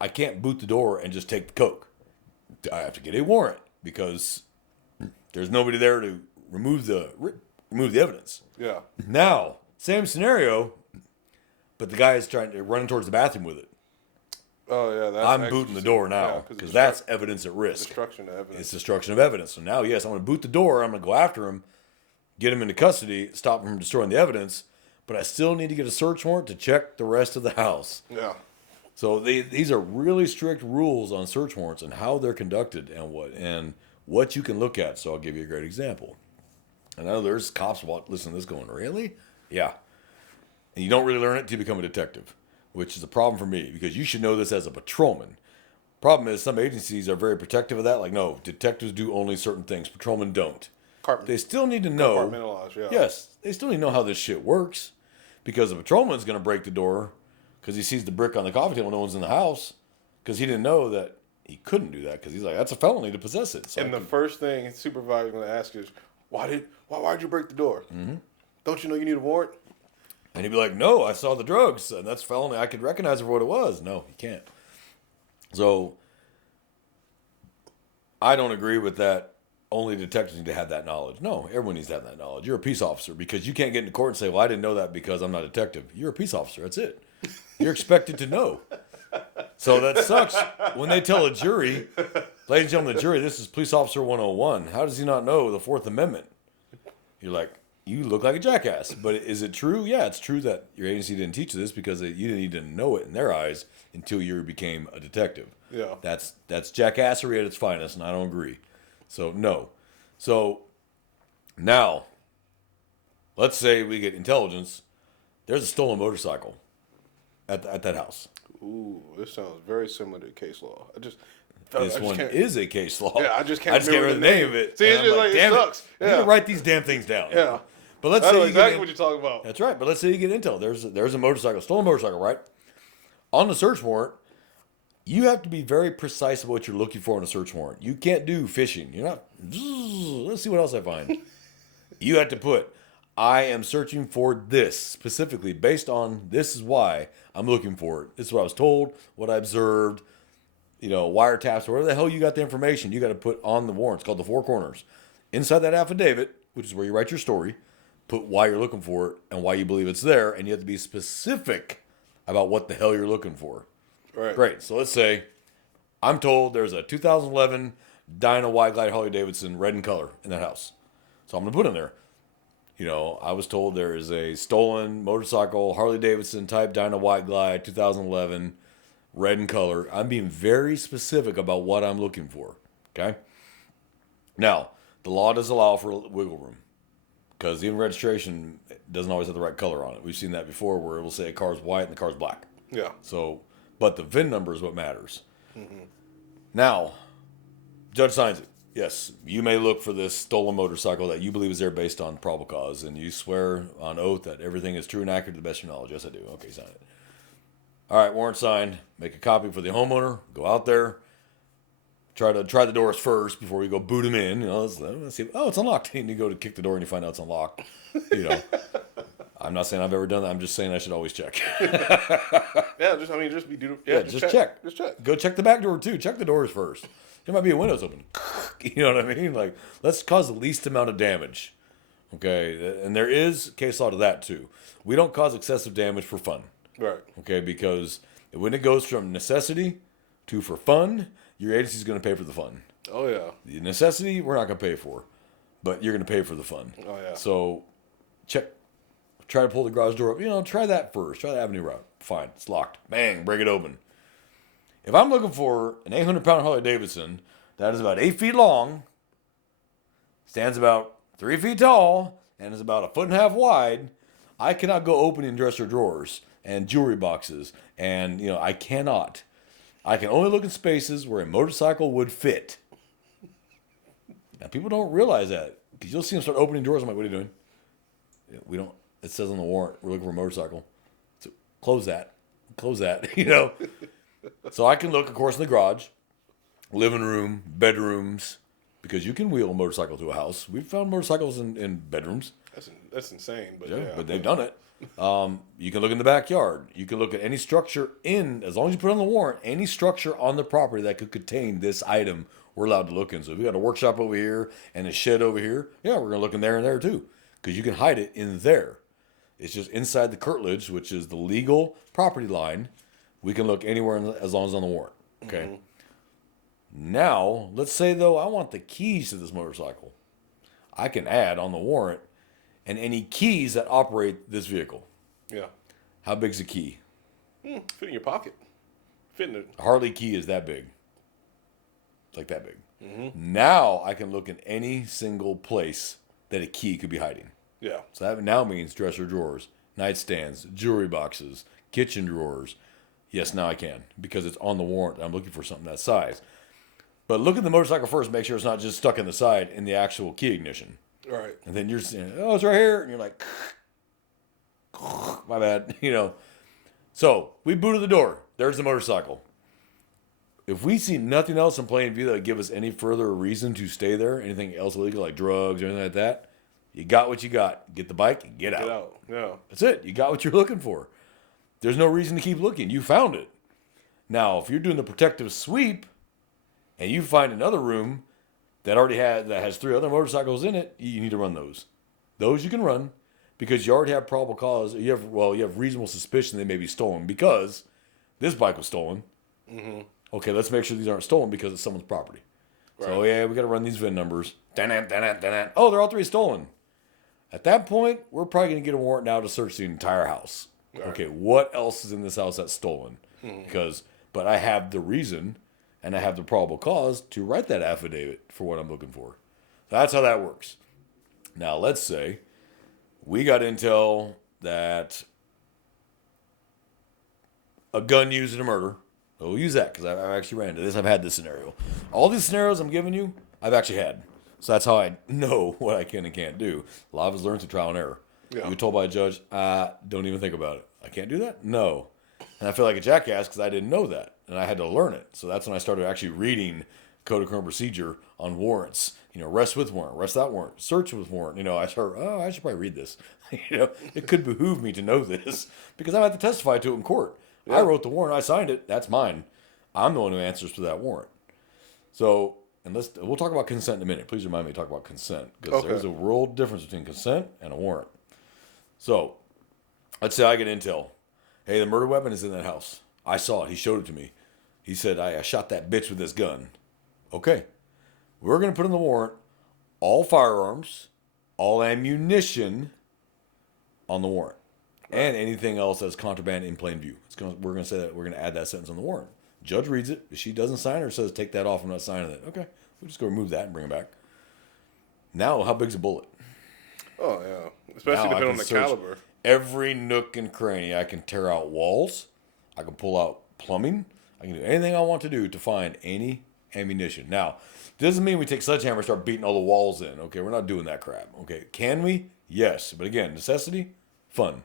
I can't boot the door and just take the coke. I have to get a warrant because there's nobody there to remove the evidence. Yeah. Now, same scenario, but the guy is running towards the bathroom with it. Oh yeah. That's I'm booting the door now because that's evidence at risk. Destruction of evidence. It's destruction of evidence. So now, yes, I'm going to boot the door. I'm going to go after him, get him into custody, stop him from destroying the evidence. But I still need to get a search warrant to check the rest of the house. Yeah. So these are really strict rules on search warrants and how they're conducted and what you can look at. So I'll give you a great example. I know there's cops listening to this going, really? Yeah. And you don't really learn it until you become a detective, which is a problem for me because you should know this as a patrolman. Problem is some agencies are very protective of that. Like, no, detectives do only certain things. Patrolmen don't. They still need to know. Compartmentalize, yeah. Yes, they still need to know how this shit works because the patrolman's going to break the door because he sees the brick on the coffee table, no one's in the house, because he didn't know that he couldn't do that because he's like, that's a felony to possess it. So and the first thing his supervisor is going to ask is, why'd you break the door? Mm-hmm. Don't you know you need a warrant? And he'd be like, no, I saw the drugs, and that's felony. I could recognize it for what it was. No, he can't. So I don't agree with that. Only detectives need to have that knowledge. No, everyone needs to have that knowledge. You're a peace officer because you can't get into court and say, well, I didn't know that because I'm not a detective. You're a peace officer. That's it. You're expected to know. So that sucks when they tell a jury, ladies and gentlemen, the jury, this is Police Officer 101. How does he not know the Fourth Amendment? You're like, you look like a jackass. But is it true? Yeah, it's true that your agency didn't teach you this because you didn't need to know it in their eyes until you became a detective. Yeah. That's jackassery at its finest, and I don't agree. So, no. So, now, let's say we get intelligence. There's a stolen motorcycle at that house. Ooh, this sounds very similar to case law. This one is a case law. Yeah, I just can't remember the name of it. See, it's just like, it sucks. I need to write these damn things down. Yeah. But let's I know say exactly what you're talking about. That's right. But let's say you get intel. There's a motorcycle, stolen motorcycle, right? On the search warrant, you have to be very precise about what you're looking for in a search warrant. You can't do fishing. You're not, let's see what else I find. You have to put, I am searching for this specifically based on this is why I'm looking for it. This is what I was told, what I observed, wiretaps, or whatever the hell you got the information. You got to put on the warrant. It's called the Four Corners. Inside that affidavit, which is where you write your story, put why you're looking for it and why you believe it's there. And you have to be specific about what the hell you're looking for. Right. Great. So let's say I'm told there's a 2011 Dyna White Glide Harley Davidson red in color in that house. So I'm going to put in there. I was told there is a stolen motorcycle Harley Davidson type Dyna White Glide 2011 red in color. I'm being very specific about what I'm looking for. Okay. Now, the law does allow for wiggle room because even registration doesn't always have the right color on it. We've seen that before where it will say a car's white and the car's black. Yeah. So, but the VIN number is what matters. Mm-hmm. Now, judge signs it. Yes, you may look for this stolen motorcycle that you believe is there based on probable cause, and you swear on oath that everything is true and accurate to the best of your knowledge. Yes, I do. Okay, sign it. All right, warrant signed. Make a copy for the homeowner. Go out there. Try the doors first before you go boot him in. Let's see. Oh, it's unlocked. And you go to kick the door and you find out it's unlocked. I'm not saying I've ever done that. I'm just saying I should always check. Just check. Just check. Go check the back door too. Check the doors first. There might be a windows open. You know what I mean? Like, let's cause the least amount of damage. Okay, and there is case law to that too. We don't cause excessive damage for fun. Right. Okay, because when it goes from necessity to for fun, your agency's going to pay for the fun. Oh yeah. The necessity we're not going to pay for, but you're going to pay for the fun. Oh yeah. So check try to pull the garage door up. Try that first. Try the avenue route. Fine, it's locked. Bang, break it open. If I'm looking for an 800-pound Harley Davidson that is about 8 feet long, stands about 3 feet tall, and is about 1.5 feet wide, I cannot go opening dresser drawers and jewelry boxes. And, I cannot. I can only look in spaces where a motorcycle would fit. Now, people don't realize that. Because you'll see them start opening drawers. I'm like, what are you doing? We don't. It says on the warrant, we're looking for a motorcycle. So close that. So I can look, of course, in the garage, living room, bedrooms, because you can wheel a motorcycle to a house. We've found motorcycles in bedrooms. That's insane, but yeah. But they've done it. You can look in the backyard. You can look at any structure as long as you put it on the warrant, any structure on the property that could contain this item, we're allowed to look in. So if we got a workshop over here and a shed over here, yeah, we're going to look in there and there too, because you can hide it in there. It's just inside the curtilage, which is the legal property line. We can look anywhere as long as it's on the warrant. Okay. Mm-hmm. Now, let's say, though, I want the keys to this motorcycle. I can add on the warrant and any keys that operate this vehicle. Yeah. How big's the key? Fit in your pocket. Fit in it. A Harley key is that big. It's like that big. Mm-hmm. Now I can look in any single place that a key could be hiding. Yeah. So that now means dresser drawers, nightstands, jewelry boxes, kitchen drawers. Yes, now I can, because it's on the warrant. I'm looking for something that size. But look at the motorcycle first. Make sure it's not just stuck in the side in the actual key ignition. All right. And then you're saying, oh, it's right here. And you're like, my bad. So we booted the door. There's the motorcycle. If we see nothing else in plain view that would give us any further reason to stay there, anything else illegal like drugs or anything like that, you got what you got. Get the bike and get out. Get out. Yeah. That's it. You got what you're looking for. There's no reason to keep looking. You found it. Now, if you're doing the protective sweep and you find another room that has 3 other motorcycles in it, you need to run those. Those you can run because you already have probable cause. You have reasonable suspicion they may be stolen because this bike was stolen. Mm-hmm. Okay, let's make sure these aren't stolen because it's someone's property. Right. So, yeah, we got to run these VIN numbers. Oh, they're all 3 stolen. At that point, we're probably going to get a warrant now to search the entire house. Right. Okay, what else is in this house that's stolen? Mm-hmm. But I have the reason and I have the probable cause to write that affidavit for what I'm looking for. That's how that works. Now, let's say we got intel that a gun used in a murder. We'll use that because I've actually ran into this. I've had this scenario. All these scenarios I'm giving you, I've actually had. So that's how I know what I can and can't do. A lot of us learn through trial and error. Yeah. You were told by a judge, don't even think about it. I can't do that? No. And I feel like a jackass because I didn't know that. And I had to learn it. So that's when I started actually reading Code of Criminal Procedure on warrants. Arrest with warrant, arrest without warrant, search with warrant. I started, I should probably read this. It could behoove me to know this because I have to testify to it in court. Yeah. I wrote the warrant. I signed it. That's mine. I'm the one who answers to that warrant. So, and we'll talk about consent in a minute. Please remind me to talk about consent because there's a world difference between consent and a warrant. So, let's say I get intel. Hey, the murder weapon is in that house. I saw it. He showed it to me. He said, I shot that bitch with this gun. Okay. We're going to put in the warrant all firearms, all ammunition on the warrant, and anything else that's contraband in plain view. We're going to say that we're going to add that sentence on the warrant. Judge reads it. If she doesn't sign it or says, take that off, I'm not signing it. Okay. We'll just go remove that and bring it back. Now, how big's a bullet? Oh, yeah. Especially depending on the caliber. Every nook and cranny. I can tear out walls. I can pull out plumbing. I can do anything I want to do to find any ammunition. Now, doesn't mean we take sledgehammer and start beating all the walls in. Okay, we're not doing that crap. Okay, can we? Yes. But again, necessity, fun.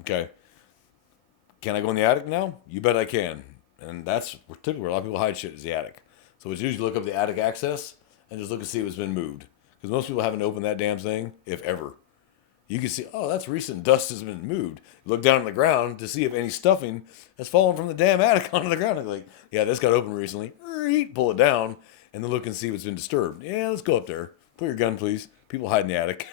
Okay. Can I go in the attic now? You bet I can. And that's typically where a lot of people hide shit is the attic. So it's usually look up the attic access and just look and see if it's been moved. Because most people haven't opened that damn thing, if ever. You can see, oh, that's recent dust has been moved. You look down on the ground to see if any stuffing has fallen from the damn attic onto the ground. And like, yeah, this got opened recently. Pull it down and then look and see if it's been disturbed. Yeah, let's go up there. Put your gun, please. People hide in the attic.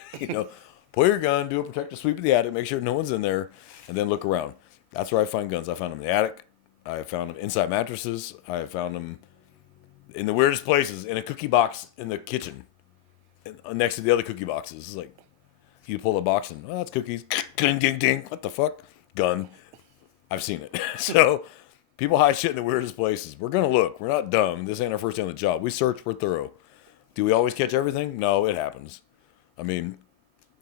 Pull your gun, do a protective sweep of the attic, make sure no one's in there, and then look around. That's where I find guns. I found them in the attic. I found them inside mattresses. I found them in the weirdest places, in a cookie box in the kitchen, next to the other cookie boxes. It's like, You pull the box and, oh, that's cookies. Ding, ding, ding. What the fuck? Gun. I've seen it. So people hide shit in the weirdest places. We're going to look. We're not dumb. This ain't our first day on the job. We search. We're thorough. Do we always catch everything? No, it happens. I mean,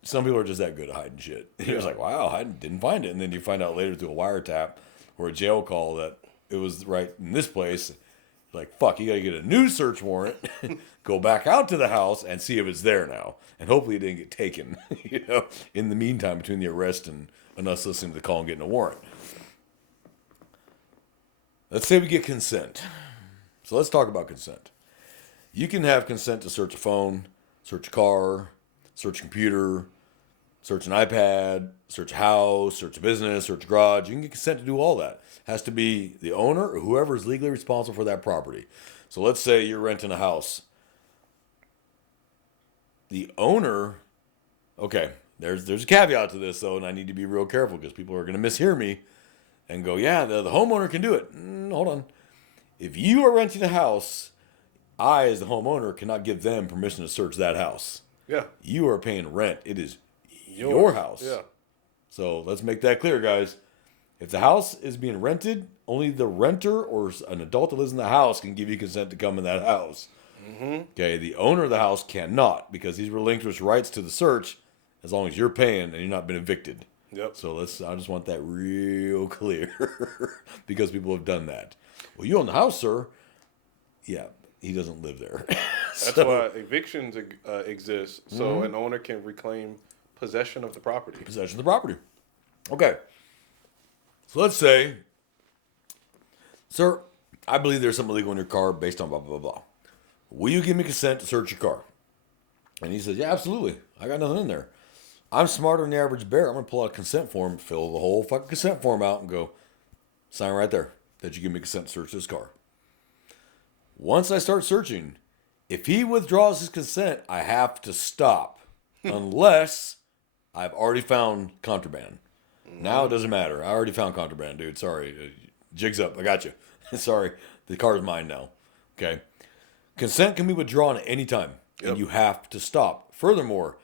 some people are just that good at hiding shit. You're just like, wow, I didn't find it. And then you find out later through a wiretap or a jail call that it was right in this place. Like, fuck, you got to get a new search warrant, go back out to the house and see if it's there now. And hopefully it didn't get taken, in the meantime between the arrest and us listening to the call and getting a warrant. Let's say we get consent. So let's talk about consent. You can have consent to search a phone, search a car, search a computer, search an iPad, search a house, search a business, search a garage. You can get consent to do all that. Has to be the owner or whoever is legally responsible for that property. So let's say you're renting a house. The owner, okay, there's a caveat to this though, and I need to be real careful because people are going to mishear me and go, yeah, the homeowner can do it. Hold on. If you are renting a house, I, as the homeowner, cannot give them permission to search that house. Yeah. You are paying rent. It is your house. Yeah. So let's make that clear, guys. If the house is being rented, only the renter or an adult that lives in the house can give you consent to come in that house. Mm-hmm. Okay, the owner of the house cannot because he's relinquished rights to the search as long as you're paying and you're not been evicted. Yep. So I just want that real clear because people have done that. Well, you own the house, sir. Yeah, he doesn't live there. That's why evictions exist, so an owner can reclaim possession of the property. Possession of the property. Okay. So let's say, sir, I believe there's something illegal in your car based on blah, blah, blah, blah. Will you give me consent to search your car? And he says, yeah, absolutely. I got nothing in there. I'm smarter than the average bear. I'm going to pull out a consent form, fill the whole fucking consent form out and go, sign right there that you give me consent to search this car. Once I start searching, if he withdraws his consent, I have to stop unless I've already found contraband. Now it doesn't matter. I already found contraband, dude. Sorry. Jig's up. I got you. Sorry. The car is mine now. Okay. Consent can be withdrawn at any time, and you have to stop. Furthermore,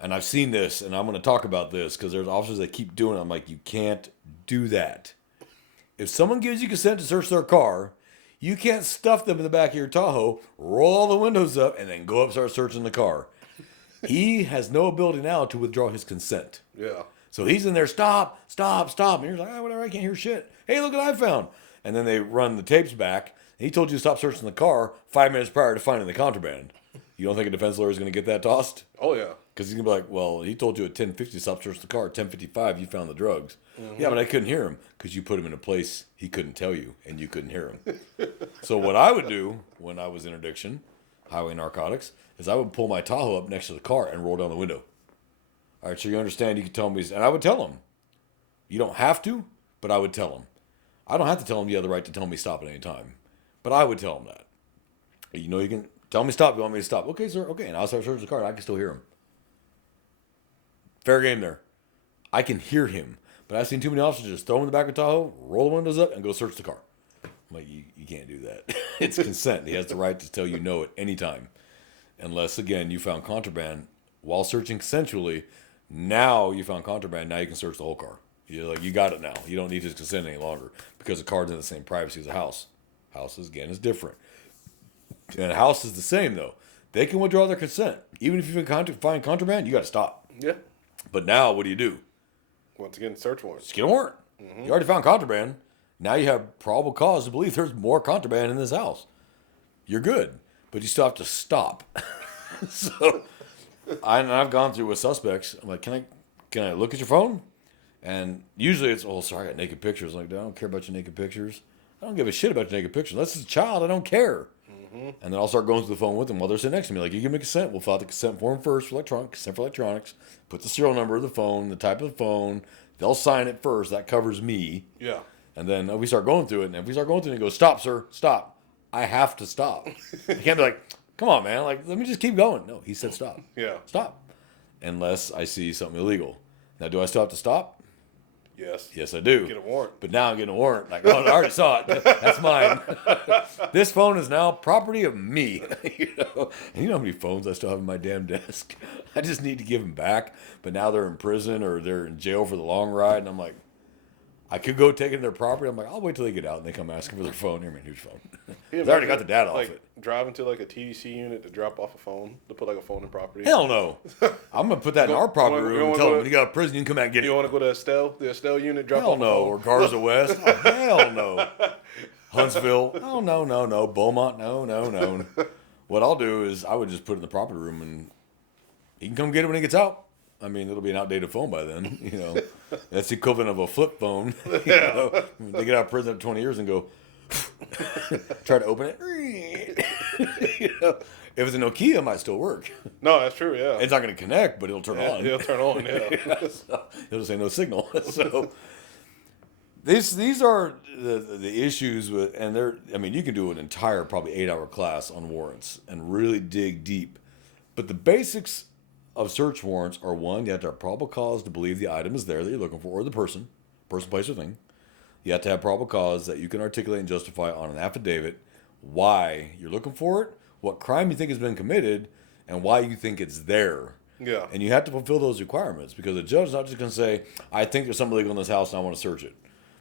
and I've seen this, and I'm going to talk about this because there's officers that keep doing it. I'm like, you can't do that. If someone gives you consent to search their car, you can't stuff them in the back of your Tahoe, roll all the windows up, and then go up and start searching the car. He has no ability now to withdraw his consent. Yeah. So he's in there, stop. And you're like, whatever, I can't hear shit. Hey, look what I found. And then they run the tapes back. And he told you to stop searching the car 5 minutes prior to finding the contraband. You don't think a defense lawyer is going to get that tossed? Oh, yeah. Because he's going to be like, well, he told you at 10:50 to stop searching the car. At 10:55, you found the drugs. Mm-hmm. Yeah, but I couldn't hear him because you put him in a place he couldn't tell you, and you couldn't hear him. So what I would do when I was interdiction, highway narcotics, is I would pull my Tahoe up next to the car and roll down the window. All right, so you understand, you can tell me, and I would tell him. You don't have to, but I would tell him. I don't have to tell him you have the right to tell me stop at any time, but I would tell him that. You know, you can tell me stop, you want me to stop. Okay, sir, okay, and I'll start searching the car, and I can still hear him. Fair game there. I can hear him, but I've seen too many officers just throw him in the back of Tahoe, roll the windows up, and go search the car. I'm like, you can't do that. It's consent. He has the right to tell you no at any time. Unless, again, you found contraband while searching consensually. Now you found contraband. Now you can search the whole car. You're like, you got it now. You don't need his consent any longer because the car's in the same privacy as a house. Houses, again, is different. And a house is the same, though. They can withdraw their consent. Even if you find contraband, you got to stop. Yeah. But now, what do you do? Once again, search warrant. Just get a warrant. Mm-hmm. You already found contraband. Now you have probable cause to believe there's more contraband in this house. You're good. But you still have to stop. So... I've gone through with suspects. I'm like, can I look at your phone? And usually it's, oh, sorry, I got naked pictures. I'm like, I don't care about your naked pictures. I don't give a shit about your naked pictures. Unless it's a child, I don't care. Mm-hmm. And then I'll start going through the phone with them while they're sitting next to me. Like, you give me consent. We'll fill out the consent form first for consent for electronics. Put the serial number of the phone, the type of the phone. They'll sign it first. That covers me. Yeah. And then we start going through it. And if we start going through it, he goes, stop, sir, stop. I have to stop. I can't be like, come on, man. Like, let me just keep going. No, he said stop. Yeah. Stop. Unless I see something illegal. Now, do I still have to stop? Yes. Yes, I do. Get a warrant. But now I'm getting a warrant. Like, oh, I already saw it. That's mine. This phone is now property of me. And you know how many phones I still have on my damn desk? I just need to give them back. But now they're in prison or they're in jail for the long ride. And I'm like, I could go take it to their property. I'm like, I'll wait till they get out and they come asking for their phone. Here, man, here's your phone. I already got the data off it. Driving to like a TDC unit to drop off a phone, to put like a phone in property. Hell no. I'm going to put that in our property room and tell them when you got out of prison, you can come out and get it. You want to go to the Estelle unit, drop Hell off a no. phone? Or Garza West. Oh, hell no. Huntsville. Oh, no. Beaumont. No. What I'll do is I would just put it in the property room and he can come get it when he gets out. I mean, it'll be an outdated phone by then. That's the equivalent of a flip phone. They get out of prison after 20 years and go, try to open it. If it's a Nokia, it might still work. No, that's true. Yeah, it's not going to connect, but it'll turn on. It'll turn on. Yeah, So, it'll say no signal. So these are the issues with, and they're. I mean, you can do an entire probably 8-hour class on warrants and really dig deep, but the basics of search warrants are: one, you have to have probable cause to believe the item is there that you're looking for, or the person, place, or thing. You have to have probable cause that you can articulate and justify on an affidavit why you're looking for it, what crime you think has been committed, and why you think it's there. Yeah. And you have to fulfill those requirements because the judge is not just going to say, I think there's something illegal in this house and I want to search it.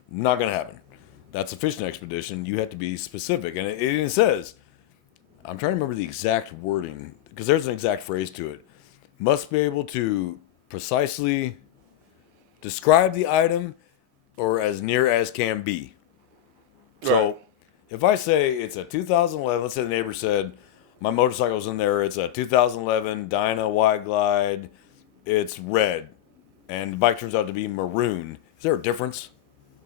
Not going to happen. That's a fishing expedition. You have to be specific. And it even says, I'm trying to remember the exact wording because there's an exact phrase to it. Must be able to precisely describe the item or as near as can be. So Right. if I say it's a 2011, let's say the neighbor said, my motorcycle's in there, it's a 2011 Dyna Wide Glide, it's red, and the bike turns out to be maroon. Is there a difference?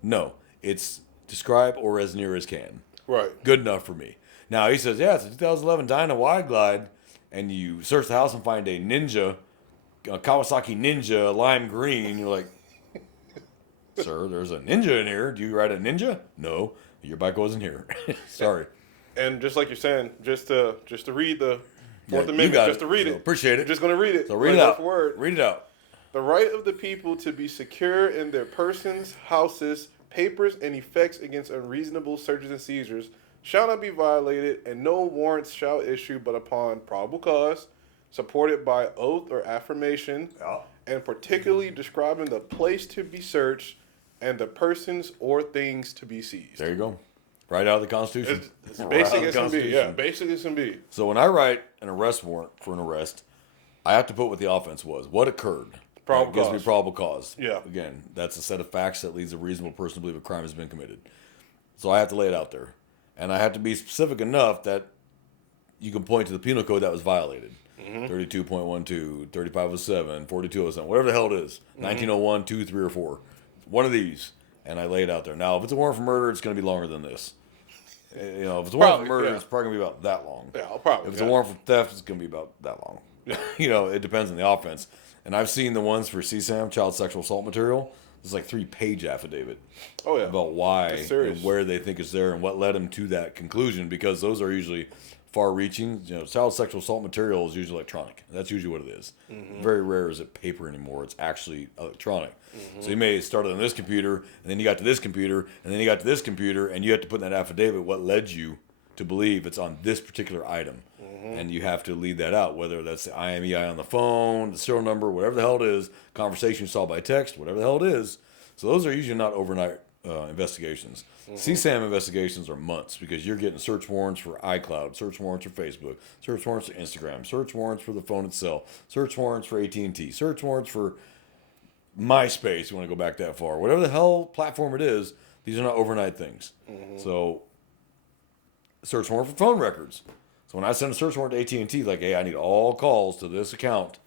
No. It's describe or as near as can. Right. Good enough for me. Now he says, yeah, it's a 2011 Dyna Wide Glide, and you search the house and find a Ninja, a Kawasaki Ninja lime green. You're like, sir, there's a Ninja in here. Do you ride a Ninja? No, your bike wasn't here. Sorry. And just like you're saying, just to read the Fourth you Amendment, got just to read So it. appreciate it. Just going to read it. So read it word out. for word. Read it out. The right of the people to be secure in their persons, houses, papers, and effects against unreasonable searches and seizures shall not be violated, and no warrants shall issue but upon probable cause, supported by oath or affirmation, and particularly describing the place to be searched and the persons or things to be seized. There you go. Right out of the Constitution. It's Right basic out of the as can be. Constitution. Yeah, basic as can be. So when I write an arrest warrant for an arrest, I have to put what the offense was, what occurred. Probable That gives cause. me probable cause. Yeah. Again, that's a set of facts that leads a reasonable person to believe a crime has been committed. So I have to lay it out there. And I have to be specific enough that you can point to the penal code that was violated. 32.12, 3507, 4207, whatever the hell it is. 1901, 2, 3, or 4. One of these. And I lay it out there. Now, if it's a warrant for murder, it's going to be longer than this. If it's a warrant for murder, it's probably going to be about that long. Yeah, probably. If it's a warrant for theft, it's going to be about that long. It depends on the offense. And I've seen the ones for CSAM, child sexual assault material. It's like 3-page affidavit. Oh, yeah. About why serious. and where they think it's there and what led them to that conclusion, because those are usually far-reaching. Child sexual assault material is usually electronic. That's usually what it is. Very rare is it paper anymore. It's actually electronic. So you may start on this computer, and then you got to this computer, and then you got to this computer, and you have to put in that affidavit what led you to believe it's on this particular item. And you have to lead that out, whether that's the IMEI on the phone, the serial number, whatever the hell it is, conversation you saw by text, whatever the hell it is. So those are usually not overnight investigations. CSAM investigations are months because you're getting search warrants for iCloud, search warrants for Facebook, search warrants for Instagram, search warrants for the phone itself, search warrants for AT&T, search warrants for MySpace, you want to go back that far. Whatever the hell platform it is, these are not overnight things. So search warrant for phone records. So when I send a search warrant to AT&T, like, hey, I need all calls to this account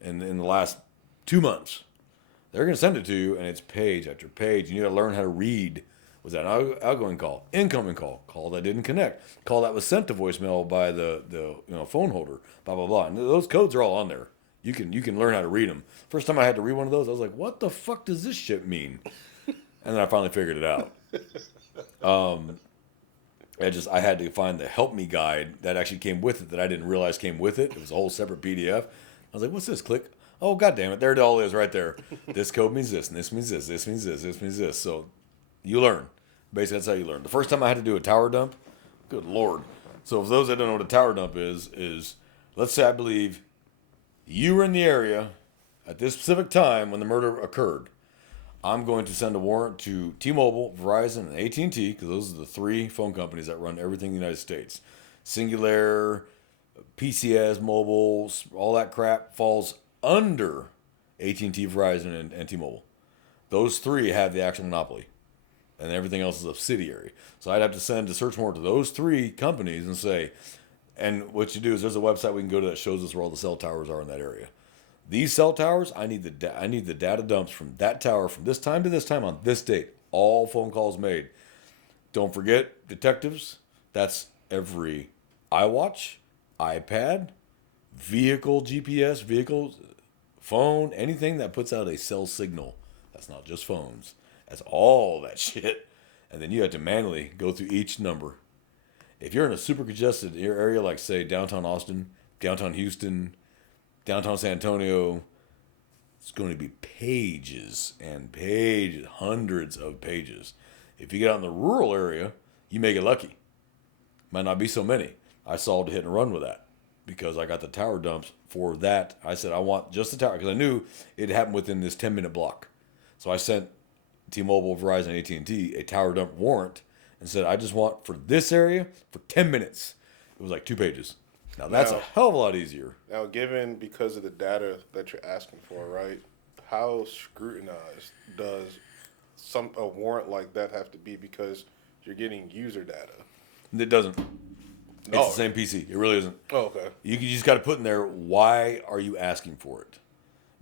in the last 2 months, they're going to send it to you, and it's page after page. You got to learn how to read. Was that an outgoing call, incoming call that didn't connect, call that was sent to voicemail by the phone holder, blah blah blah. And those codes are all on there. You can learn how to read them. First time I had to read one of those, I was like, what the fuck does this shit mean? And then I finally figured it out. I had to find the help me guide that actually came with it that I didn't realize came with it. It was a whole separate PDF. I was like, what's this? Click. Oh, God damn it. There it all is right there. This code means this, and this means this, this means this, this means this. So you learn. Basically, that's how you learn. The first time I had to do a tower dump, good Lord. So for those that don't know what a tower dump is let's say I believe you were in the area at this specific time when the murder occurred. I'm going to send a warrant to T-Mobile, Verizon, and AT&T, because those are the three phone companies that run everything in the United States. Singular, PCS, Mobile, all that crap falls under AT&T, Verizon, and T-Mobile. Those three have the actual monopoly, and everything else is a subsidiary. So I'd have to send a search warrant to those three companies and say, and what you do is there's a website we can go to that shows us where all the cell towers are in that area. These cell towers, I need the data dumps from that tower from this time to this time on this date. All phone calls made. Don't forget, detectives, that's every iWatch, iPad, vehicle GPS, vehicle, phone, anything that puts out a cell signal. That's not just phones. That's all that shit. And then you have to manually go through each number. If you're in a super congested area like, say, downtown Austin, downtown Houston, downtown San Antonio, it's going to be pages and pages, hundreds of pages. If you get out in the rural area, you may get lucky. Might not be so many. I solved a hit and run with that because I got the tower dumps for that. I said, I want just the tower because I knew it happened within this 10-minute block. So I sent T-Mobile, Verizon, AT&T a tower dump warrant and said, I just want for this area for 10 minutes. It was like 2 pages. Now, that's a hell of a lot easier. Now, given because of the data that you're asking for, right, how scrutinized does a warrant like that have to be because you're getting user data? It doesn't. It's the same PC. It really isn't. Oh, okay. You just got to put in there, why are you asking for it?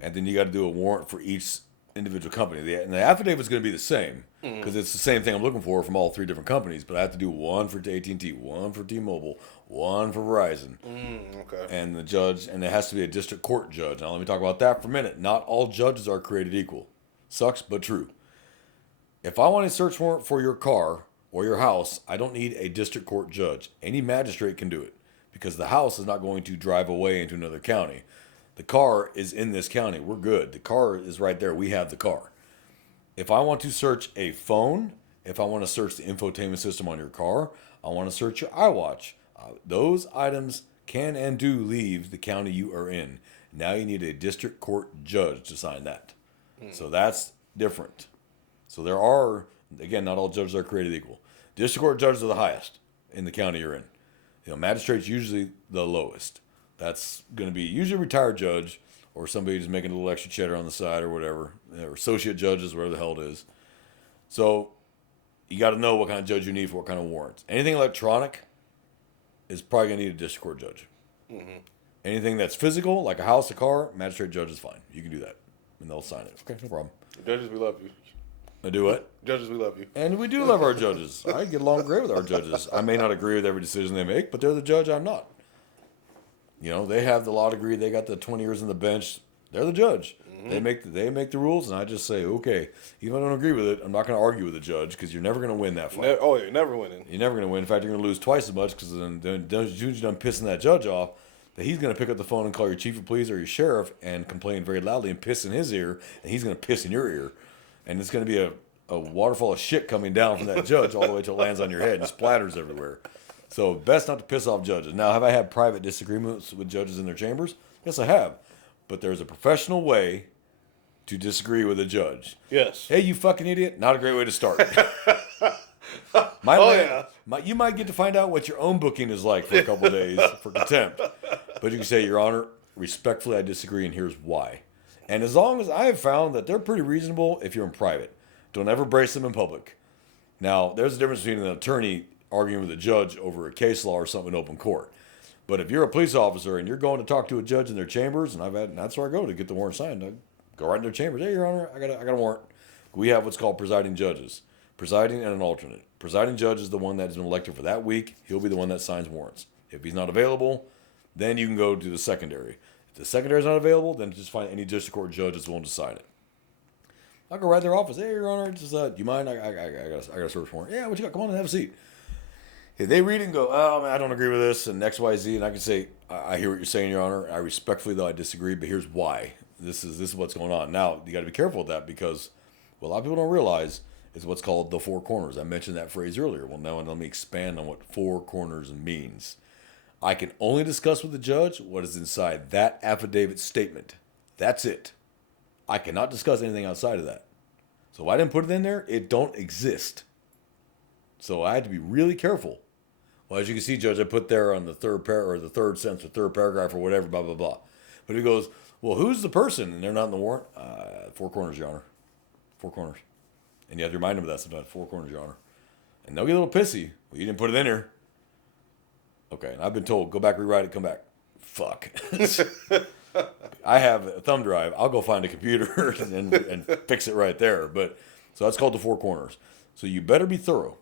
And then you got to do a warrant for each individual company. And the affidavit's going to be the same because it's the same thing I'm looking for from all 3 different companies. But I have to do one for AT&T, one for T-Mobile, one for Verizon. Okay. And the judge, and it has to be a district court judge. Now let me talk about that for a minute. Not all judges are created equal. Sucks, but true. If I want a search warrant for your car or your house, I don't need a district court judge. Any magistrate can do it because the house is not going to drive away into another county. The car is in this county. We're good. The car is right there. We have the car. If I want to search a phone, if I want to search the infotainment system on your car, I want to search your iWatch. Those items can and do leave the county you are in. Now you need a district court judge to sign that. So that's different. So there are, again, not all judges are created equal. District court judges are the highest in the county you're in. Magistrate's usually the lowest. That's going to be usually a retired judge or somebody who's making a little extra cheddar on the side or whatever, or associate judges, whatever the hell it is. So you got to know what kind of judge you need for what kind of warrants. Anything electronic is probably going to need a district court judge. Anything that's physical, like a house, a car, magistrate judge is fine. You can do that, and they'll sign it. Okay, no problem. Judges, we love you. I do what? Judges, we love you. And we do love our judges. I get along great with our judges. I may not agree with every decision they make, but they're the judge, I'm not. They have the law degree. They got the 20 years on the bench. They're the judge. They make the rules, and I just say, okay, even if I don't agree with it, I'm not going to argue with the judge because you're never going to win that fight. You're never winning. You're never going to win. In fact, you're going to lose twice as much because then you're done pissing that judge off, that he's going to pick up the phone and call your chief of police or your sheriff and complain very loudly and piss in his ear, and he's going to piss in your ear. And it's going to be a waterfall of shit coming down from that judge all the way till it lands on your head and splatters everywhere. So best not to piss off judges. Now, have I had private disagreements with judges in their chambers? Yes, I have. But there's a professional way to disagree with a judge. Yes. Hey, you fucking idiot. Not a great way to start. You might get to find out what your own booking is like for a couple of days for contempt. But you can say, Your Honor, respectfully, I disagree, and here's why. And as long as I have found that they're pretty reasonable if you're in private. Don't ever brace them in public. Now, there's a difference between an attorney arguing with a judge over a case law or something in open court. But if you're a police officer and you're going to talk to a judge in their chambers, and that's where I go to get the warrant signed. I go right in their chambers. Hey, Your Honor, I got a warrant. We have what's called presiding judges. Presiding and an alternate. Presiding judge is the one that has been elected for that week. He'll be the one that signs warrants. If he's not available, then you can go to the secondary. If the secondary is not available, then just find any district court judge that's willing to sign it. I'll go right to their office. Hey, Your Honor, just, do you mind? I got a search warrant. Yeah, what you got? Come on and have a seat. If they read it and go, oh, man, I don't agree with this, and X, Y, Z, and I can say, I hear what you're saying, Your Honor. I respectfully, though, I disagree, but here's why. this is what's going on. Now, you got to be careful with that because what a lot of people don't realize is what's called the four corners. I mentioned that phrase earlier. Well, now let me expand on what four corners means. I can only discuss with the judge what is inside that affidavit statement. That's it. I cannot discuss anything outside of that. So if I didn't put it in there, it don't exist. So I had to be really careful. Well, as you can see, Judge, I put there on the third sentence or third paragraph or whatever, blah, blah, blah. But he goes, well, who's the person? And they're not in the warrant. Four corners, Your Honor. Four corners. And you have to remind them of that sometimes. Four corners, Your Honor. And they'll get a little pissy. Well, you didn't put it in there. Okay, and I've been told, go back, rewrite it, come back. Fuck. I have a thumb drive. I'll go find a computer and fix it right there. But so that's called the four corners. So you better be thorough.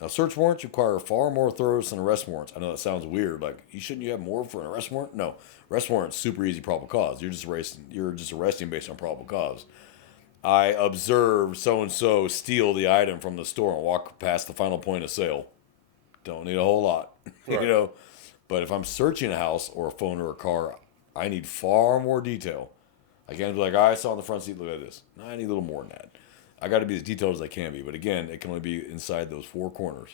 Now, search warrants require far more thoroughness than arrest warrants. I know that sounds weird. Like, you have more for an arrest warrant? No, arrest warrant's super easy probable cause. You're just arresting based on probable cause. I observed so and so steal the item from the store and walk past the final point of sale. Don't need a whole lot, Right. But if I'm searching a house or a phone or a car, I need far more detail. I can't be like, I saw in the front seat, look at this. No, I need a little more than that. I got to be as detailed as I can be. But again, it can only be inside those four corners.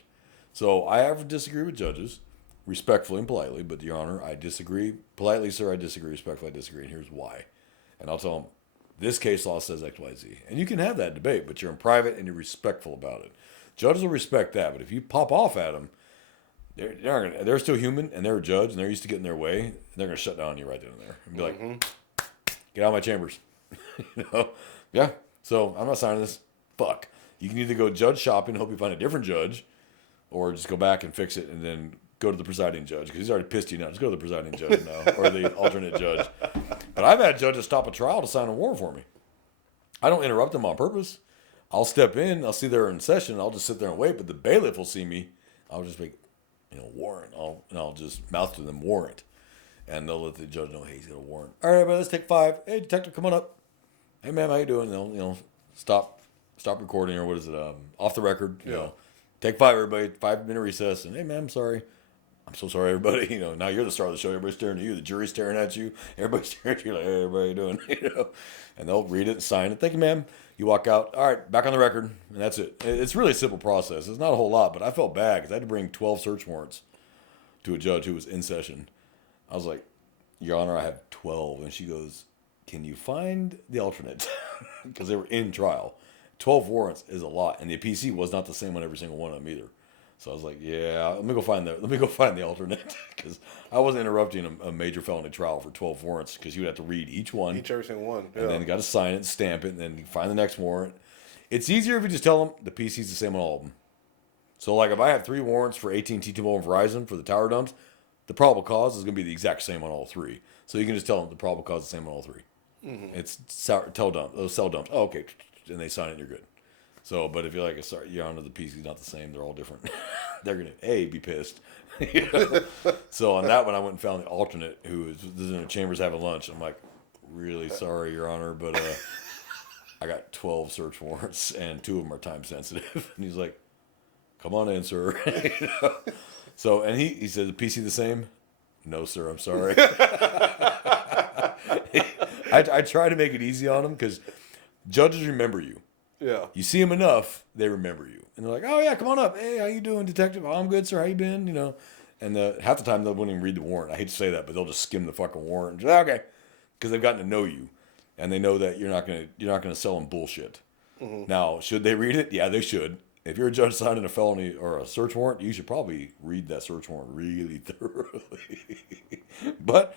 So I have to disagree with judges, respectfully and politely. But, Your Honor, I disagree. Politely, sir, I disagree. Respectfully, I disagree. And here's why. And I'll tell them, this case law says X, Y, Z. And you can have that debate, but you're in private and you're respectful about it. Judges will respect that. But if you pop off at them, they're still human and they're a judge and they're used to getting their way. And they're going to shut down you right then and there and be like, get out of my chambers. Yeah. So I'm not signing this. Fuck. You can either go judge shopping, hope you find a different judge, or just go back and fix it and then go to the presiding judge because he's already pissed you now. Just go to the presiding judge now or the alternate judge. But I've had judges stop a trial to sign a warrant for me. I don't interrupt them on purpose. I'll step in. I'll see they're in session. I'll just sit there and wait. But the bailiff will see me. I'll just make, warrant. I'll just mouth to them warrant. And they'll let the judge know, hey, he's got a warrant. All right, let's take 5. Hey, detective, come on up. Hey, ma'am, how you doing? They'll, stop recording or what is it? Off the record. Take 5, everybody. 5-minute recess. And hey, ma'am, sorry. I'm so sorry, everybody. Now you're the star of the show. Everybody's staring at you. The jury's staring at you. Everybody's staring at you like, hey, everybody doing? And they'll read it and sign it. Thank you, ma'am. You walk out. All right, back on the record. And that's it. It's really a simple process. It's not a whole lot, but I felt bad because I had to bring 12 search warrants to a judge who was in session. I was like, Your Honor, I have 12. And she goes, can you find the alternate? Because they were in trial. 12 warrants is a lot. And the PC was not the same on every single one of them either. So I was like, yeah, let me go find the alternate. Because I wasn't interrupting a major felony trial for 12 warrants because you would have to read each one. Every single one. Yeah. And then you got to sign it and stamp it. And then you find the next warrant. It's easier if you just tell them the PC's the same on all of them. So like if I have 3 warrants for AT&T, T-Mobile, and Verizon for the tower dumps, the probable cause is going to be the exact same on all 3. So you can just tell them the probable cause is the same on all 3. It's cell dumps. Oh, okay. And they sign it and you're good. So, but if you're like, sorry, Your Honor, the PC's not the same. They're all different. They're going to, be pissed. So on that one, I went and found the alternate who is in the chambers having lunch. I'm like, really sorry, Your Honor, but I got 12 search warrants and 2 of them are time sensitive. And he's like, come on in, sir. So, and he said, the PC the same? No, sir, I'm sorry. I try to make it easy on them because judges remember you. Yeah. You see them enough, they remember you. And they're like, oh, yeah, come on up. Hey, how you doing, detective? Oh, I'm good, sir. How you been? And half the time, they won't even read the warrant. I hate to say that, but they'll just skim the fucking warrant. And just, okay. Because they've gotten to know you. And they know that you're not gonna sell them bullshit. Now, should they read it? Yeah, they should. If you're a judge signing a felony or a search warrant, you should probably read that search warrant really thoroughly. But,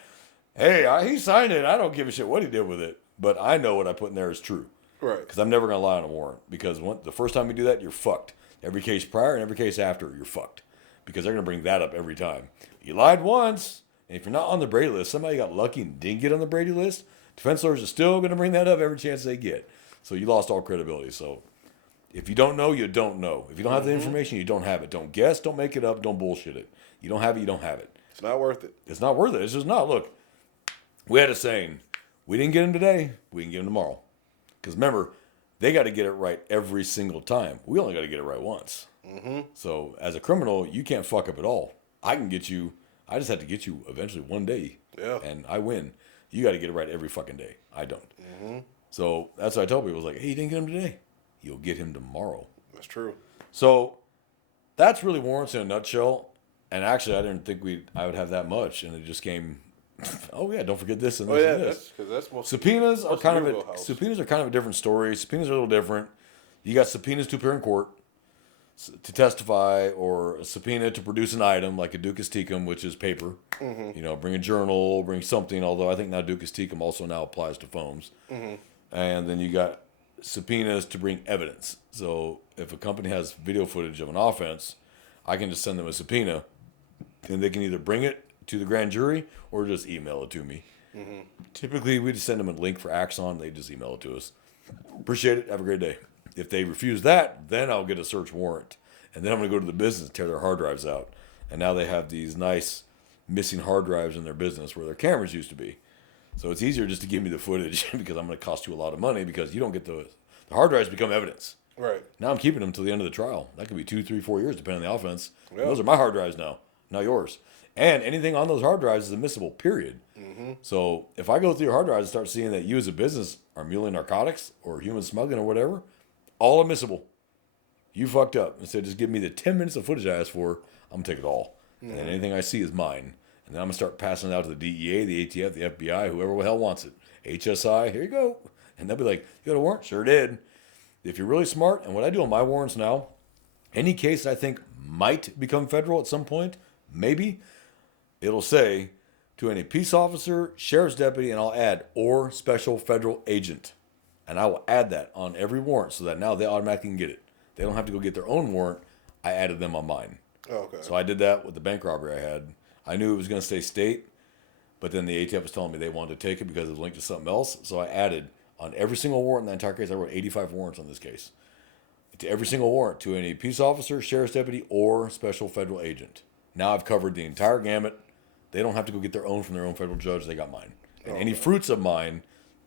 hey, he signed it. I don't give a shit what he did with it. But I know what I put in there is true. Right. Because I'm never going to lie on a warrant. Because the first time you do that, you're fucked. Every case prior and every case after, you're fucked. Because they're going to bring that up every time. You lied once, and if you're not on the Brady list, somebody got lucky and didn't get on the Brady list, defense lawyers are still going to bring that up every chance they get. So you lost all credibility. So if you don't know, you don't know. If you don't have the information, you don't have it. Don't guess, don't make it up, don't bullshit it. You don't have it, you don't have it. It's not worth it. It's not worth it. It's just not. Look, we had a saying, we didn't get him today, we can get him tomorrow. Because remember, they got to get it right every single time. We only got to get it right once. So as a criminal, you can't fuck up at all. I just have to get you eventually one day. Yeah. And I win. You got to get it right every fucking day. I don't. Mm-hmm. So that's what I told people. I was like, hey, you didn't get him today. You'll get him tomorrow. That's true. So that's really warrants in a nutshell. And actually, I didn't think I would have that much. And it just came, oh, yeah, don't forget this and this and this. That's most Subpoenas are most kind of your a, wheelhouse. subpoenas are kind of a different story. Subpoenas are a little different. You got subpoenas to appear in court to testify, or a subpoena to produce an item like a ducus tecum, which is paper. Mm-hmm. You know, bring a journal, bring something. Although I think now ducus tecum also now applies to foams. Mm-hmm. And then you got subpoenas to bring evidence. So if a company has video footage of an offense, I can just send them a subpoena, and they can either bring it to the grand jury or just email it to me. Mm-hmm. Typically, we just send them a link for Axon. They just email it to us. Appreciate it. Have a great day. If they refuse that, then I'll get a search warrant. And then I'm going to go to the business and tear their hard drives out. And now they have these nice missing hard drives in their business where their cameras used to be. So it's easier just to give me the footage because I'm going to cost you a lot of money because you don't get the hard drives become evidence. Right. Now I'm keeping them until the end of the trial. That could be 2, 3, 4 years depending on the offense. Yeah. Those are my hard drives now, not yours. And anything on those hard drives is admissible, period. Mm-hmm. So if I go through your hard drives and start seeing that you as a business are muling narcotics or human smuggling or whatever, all admissible. You fucked up. Instead, just give me the 10 minutes of footage I asked for. I'm going to take it all. Mm-hmm. And then anything I see is mine. And then I'm going to start passing it out to the DEA, the ATF, the FBI, whoever the hell wants it. HSI, here you go. And they'll be like, you got a warrant? Sure did. If you're really smart, and what I do on my warrants now, any case I think might become federal at some point, maybe, it'll say to any peace officer, sheriff's deputy, and I'll add, or special federal agent. And I will add that on every warrant so that now they automatically can get it. They don't have to go get their own warrant. I added them on mine. Oh, okay. So I did that with the bank robbery I had. I knew it was going to stay state, but then the ATF was telling me they wanted to take it because it was linked to something else. So I added on every single warrant in the entire case. I wrote 85 warrants on this case. To every single warrant to any peace officer, sheriff's deputy, or special federal agent. Now I've covered the entire gamut. They don't have to go get their own from their own federal judge. They got mine. And any fruits of mine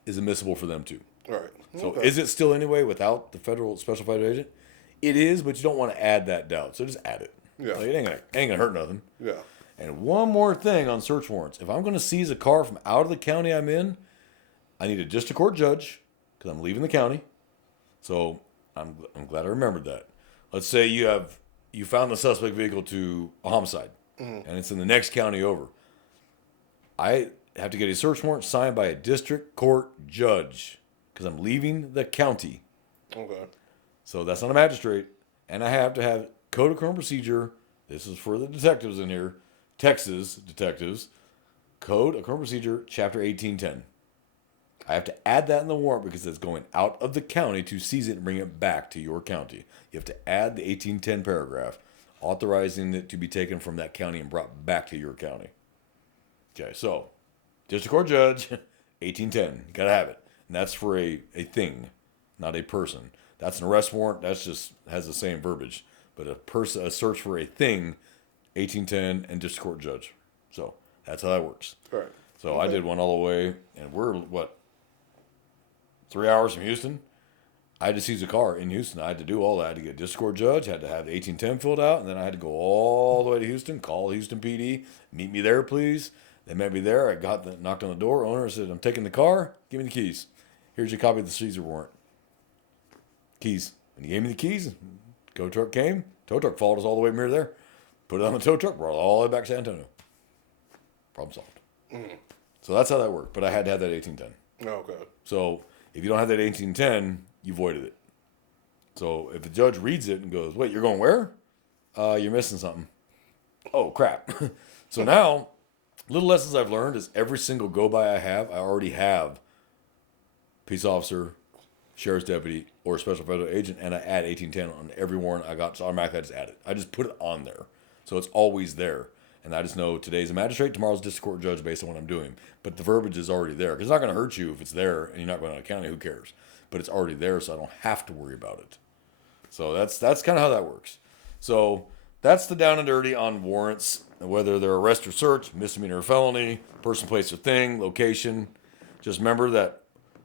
is admissible for them too. Right. So Okay. is it still anyway without the special federal agent? It is, but you don't want to add that doubt. So just add it. Yeah. Like, it ain't gonna hurt nothing. Yeah. And one more thing on search warrants. If I'm going to seize a car from out of the county I'm in, I need a district court judge because I'm leaving the county. So I'm glad I remembered that. Let's say you found the suspect vehicle to a homicide, and it's in the next county over. I have to get a search warrant signed by a district court judge because I'm leaving the county. Okay. So that's not a magistrate. And I have to have code of criminal procedure. This is for the detectives in here. Texas detectives. Code of criminal procedure, chapter 1810. I have to add that in the warrant because it's going out of the county to seize it and bring it back to your county. You have to add the 1810 paragraph authorizing it to be taken from that county and brought back to your county. Okay, so district court judge, 1810. You got to have it. And that's for a thing, not a person. That's an arrest warrant. That's just has the same verbiage. But a search for a thing, 1810 and district court judge. So that's how that works. All right. So Okay. I did one all the way, and we're 3 hours from Houston. I had to seize a car in Houston. I had to do all that. I had to get a district court judge, had to have the 1810 filled out, and then I had to go all the way to Houston, call Houston PD, meet me there, please. They met me there. I knocked on the door. Owner said, I'm taking the car. Give me the keys. Here's your copy of the seizure warrant. Keys. When he gave me the keys, tow truck came. Tow truck followed us all the way near there. Put it on the tow truck, brought it all the way back to San Antonio. Problem solved. So that's how that worked. But I had to have that 1810. Okay. So if you don't have that 1810, you voided it. So if the judge reads it and goes, wait, you're going where? You're missing something. Oh, crap. So now, little lessons I've learned is every single go-by I already have peace officer, sheriff's deputy, or special federal agent, and I add 1810 on every warrant I got. So automatically I just add it. I just put it on there. So it's always there. And I just know today's a magistrate, tomorrow's a district court judge based on what I'm doing. But the verbiage is already there. Because it's not going to hurt you if it's there and you're not going out of county. Who cares? But it's already there, so I don't have to worry about it. So that's kind of how that works. So that's the down and dirty on warrants, whether they're arrest or search, misdemeanor or felony, person, place, or thing, location. Just remember that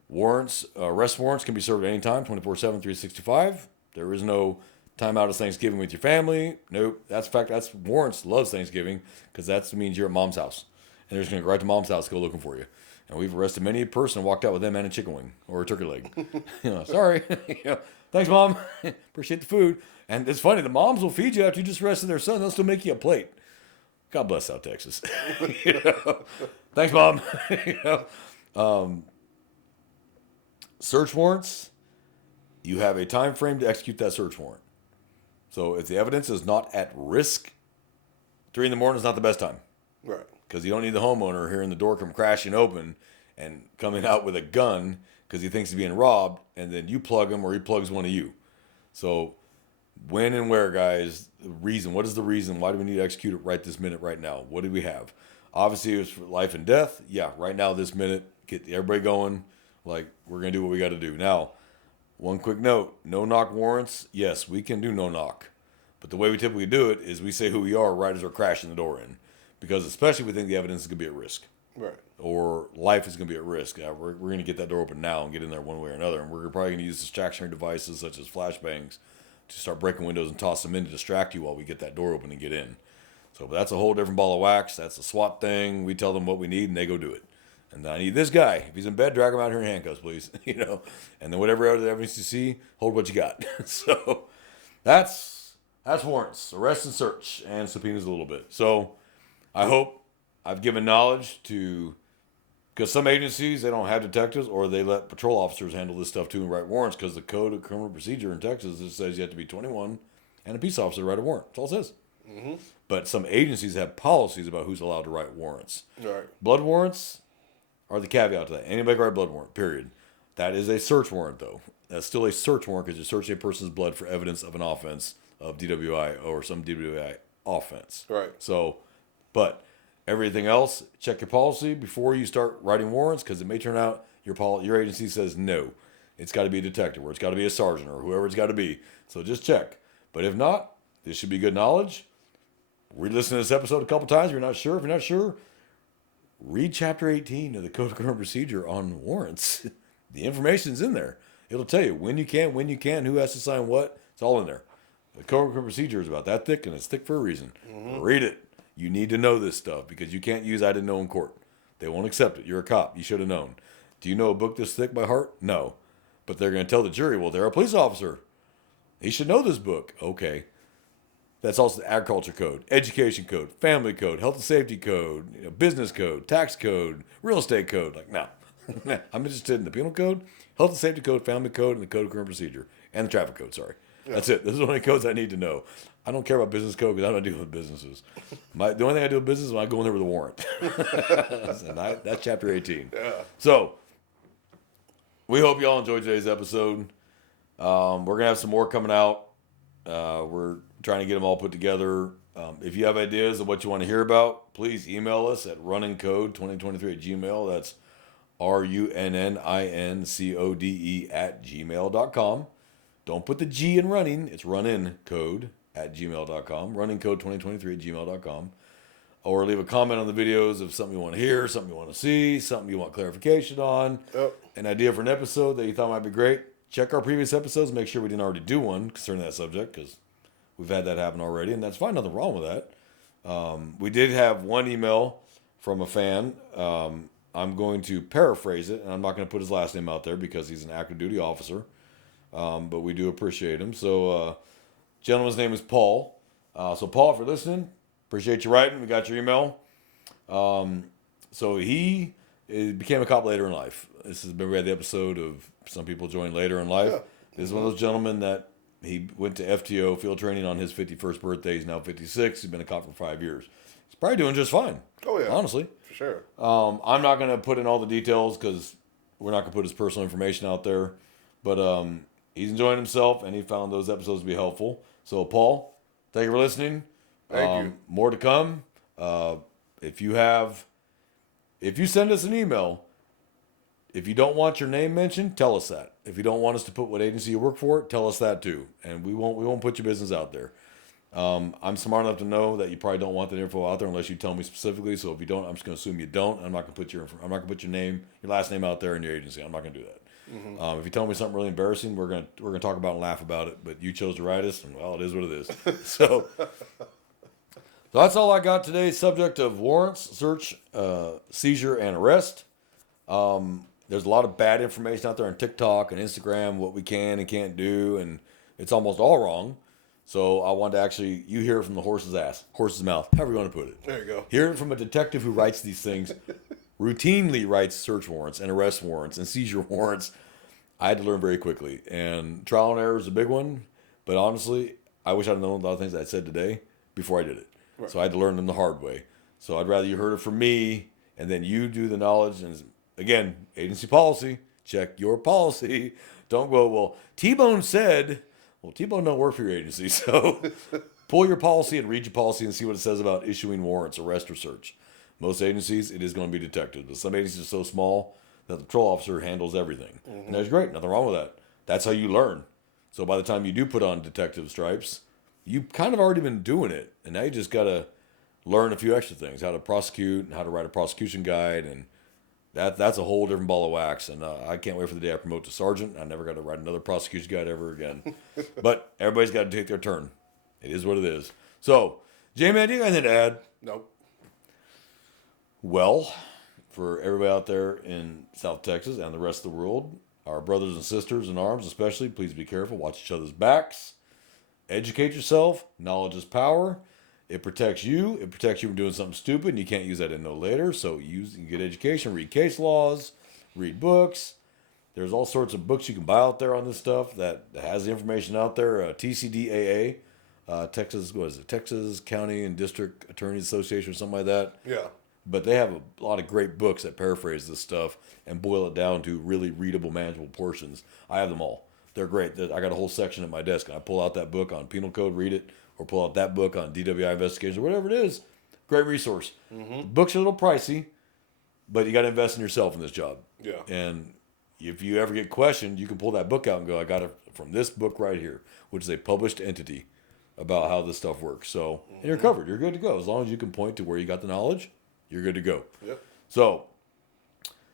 warrants, arrest warrants can be served at any time, 24/7, 365. There is no time out of Thanksgiving with your family. Nope. That's warrants loves Thanksgiving because that means you're at mom's house. And they're just going to go right to mom's house, go looking for you. And we've arrested many a person and walked out with them and a chicken wing or a turkey leg. Sorry. Thanks, Mom. Appreciate the food. And it's funny, the moms will feed you after you just arrested their son. They'll still make you a plate. God bless South Texas. Thanks, Mom. Search warrants, you have a time frame to execute that search warrant. So if the evidence is not at risk, 3 in the morning is not the best time. Right. Because you don't need the homeowner hearing the door come crashing open and coming out with a gun because he thinks he's being robbed, and then you plug him or he plugs one of you. So when and where, guys, the reason, what is the reason? Why do we need to execute it right this minute, right now? What do we have? Obviously, it was for life and death. Yeah, right now, this minute, get everybody going. Like, we're going to do what we got to do. Now, one quick note, no-knock warrants, yes, we can do no-knock. But the way we typically do it is we say who we are right as we're crashing the door in. Because especially if we think the evidence is going to be at risk. Right. Or life is going to be at risk. We're going to get that door open now and get in there one way or another. And we're probably going to use distractionary devices such as flashbangs to start breaking windows and toss them in to distract you while we get that door open and get in. So but that's a whole different ball of wax. That's a SWAT thing. We tell them what we need and they go do it. And I need this guy. If he's in bed, drag him out here in handcuffs, please. And then whatever other evidence you see, hold what you got. So that's warrants, arrest and search, and subpoenas a little bit. So I hope I've given knowledge to, because some agencies, they don't have detectives or they let patrol officers handle this stuff too and write warrants because the Code of Criminal Procedure in Texas, it says you have to be 21 and a peace officer to write a warrant. That's all it says. Mm-hmm. But some agencies have policies about who's allowed to write warrants. Right. Blood warrants are the caveat to that. Anybody can write a blood warrant, period. That is a search warrant, though. That's still a search warrant because you're searching a person's blood for evidence of an offense of DWI or some DWI offense. Right. So, but everything else, check your policy before you start writing warrants because it may turn out your agency says no. It's got to be a detective or it's got to be a sergeant or whoever it's got to be. So just check. But if not, this should be good knowledge. Re-listen to this episode a couple times if you're not sure. If you're not sure, read Chapter 18 of the Code of Criminal Procedure on warrants. The information's in there. It'll tell you when you can, who has to sign what. It's all in there. The Code of Criminal Procedure is about that thick, and it's thick for a reason. Mm-hmm. Read it. You need to know this stuff because you can't use I didn't know in court. They won't accept it. You're a cop. You should have known. Do you know a book this thick by heart? No. But they're going to tell the jury, well, they're a police officer. He should know this book. Okay. That's also the agriculture code, education code, family code, health and safety code, business code, tax code, real estate code. Like, no. I'm interested in the penal code, health and safety code, family code, and the code of criminal procedure. And the traffic code, sorry. Yeah. That's it. Those are the only codes I need to know. I don't care about business code because I'm not dealing with businesses. The only thing I do with business is when I go in there with a warrant. And that's Chapter 18. Yeah. So, we hope you all enjoyed today's episode. We're going to have some more coming out. We're trying to get them all put together. If you have ideas of what you want to hear about, please email us at runnincode2023@gmail. That's runnincode@gmail.com. Don't put the G in running. It's runnincode@gmail.com. Runningcode2023@gmail.com. Or leave a comment on the videos of something you want to hear, something you want to see, something you want clarification on, an idea for an episode that you thought might be great. Check our previous episodes. Make sure we didn't already do one concerning that subject because we've had that happen already, and that's fine. Nothing wrong with that. We did have one email from a fan. I'm going to paraphrase it, and I'm not going to put his last name out there because he's an active duty officer, but we do appreciate him. So, gentleman's name is Paul. So, Paul, if you're listening, appreciate you writing. We got your email. So he became a cop later in life. This has been, we had the episode of some people join later in life. Yeah. This is one of those gentlemen that he went to FTO field training on his 51st birthday. He's now 56. He's been a cop for 5 years. He's probably doing just fine. Oh, yeah. Honestly. For sure. I'm not going to put in all the details because we're not going to put his personal information out there. But he's enjoying himself, and he found those episodes to be helpful. So, Paul, thank you for listening. Thank you. More to come. If you send us an email, if you don't want your name mentioned, tell us that. If you don't want us to put what agency you work for, tell us that too. And we won't put your business out there. I'm smart enough to know that you probably don't want that info out there unless you tell me specifically. So if you don't, I'm just going to assume you don't. I'm not going to put your name, your last name out there in your agency. I'm not going to do that. Mm-hmm. If you tell me something really embarrassing, we're going to talk about it and laugh about it. But you chose to write us, and well, it is what it is. So that's all I got today. Subject of warrants, search, seizure, and arrest. There's a lot of bad information out there on TikTok and Instagram, what we can and can't do, and it's almost all wrong. So I wanted to actually, you hear it from the horse's mouth, however you want to put it. There you go. Hear it from a detective who writes these things, routinely writes search warrants and arrest warrants and seizure warrants. I had to learn very quickly, and trial and error is a big one. But honestly, I wish I'd known a lot of things I said today before I did it. Right. So I had to learn them the hard way. So I'd rather you heard it from me, and then you do the knowledge. And again, agency policy, check your policy. Don't go, well, T-Bone said, well, T-Bone don't work for your agency. So pull your policy and read your policy and see what it says about issuing warrants, arrest, or search. Most agencies, it is going to be detectives. But some agencies are so small that the patrol officer handles everything. Mm-hmm. And that's great. Nothing wrong with that. That's how you learn. So by the time you do put on detective stripes, you've kind of already been doing it. And now you just got to learn a few extra things, how to prosecute and how to write a prosecution guide. And that's a whole different ball of wax. And I can't wait for the day I promote to sergeant. I never got to write another prosecution guide ever again. But everybody's got to take their turn. It is what it is. So, J-Man, do you got anything to add? Nope. Well, for everybody out there in South Texas and the rest of the world, our brothers and sisters in arms especially, please be careful. Watch each other's backs. Educate yourself. Knowledge is power. It protects you. It protects you from doing something stupid, and you can't use that in no later. So you get education, read case laws, read books. There's all sorts of books you can buy out there on this stuff that has the information out there. TCDAA, Texas, what is it? Texas County and District Attorneys Association or something like that. Yeah. But they have a lot of great books that paraphrase this stuff and boil it down to really readable, manageable portions. I have them all. They're great. I got a whole section at my desk. And I pull out that book on penal code, read it, or pull out that book on DWI investigation, or whatever it is. Great resource. Mm-hmm. The books are a little pricey, but you got to invest in yourself in this job. Yeah. And if you ever get questioned, you can pull that book out and go, I got it from this book right here, which is a published entity about how this stuff works. So, and you're covered. You're good to go. As long as you can point to where you got the knowledge, you're good to go. Yep. So,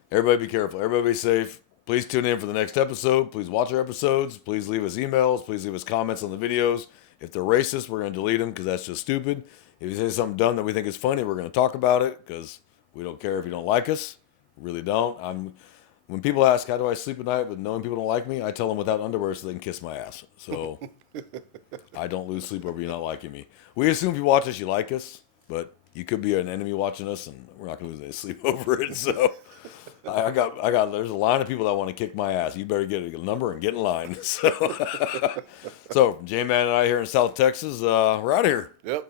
everybody be careful. Everybody be safe. Please tune in for the next episode. Please watch our episodes. Please leave us emails. Please leave us comments on the videos. If they're racist, we're going to delete them because that's just stupid. If you say something dumb that we think is funny, we're going to talk about it because we don't care if you don't like us. We really don't. When people ask, how do I sleep at night with knowing people don't like me, I tell them without underwear so they can kiss my ass. So I don't lose sleep over you not liking me. We assume if you watch us, you like us, but you could be an enemy watching us, and we're not going to lose any sleep over it. So I got. There's a line of people that want to kick my ass. You better get a number and get in line. So, J-Man and I here in South Texas, we're out of here. Yep.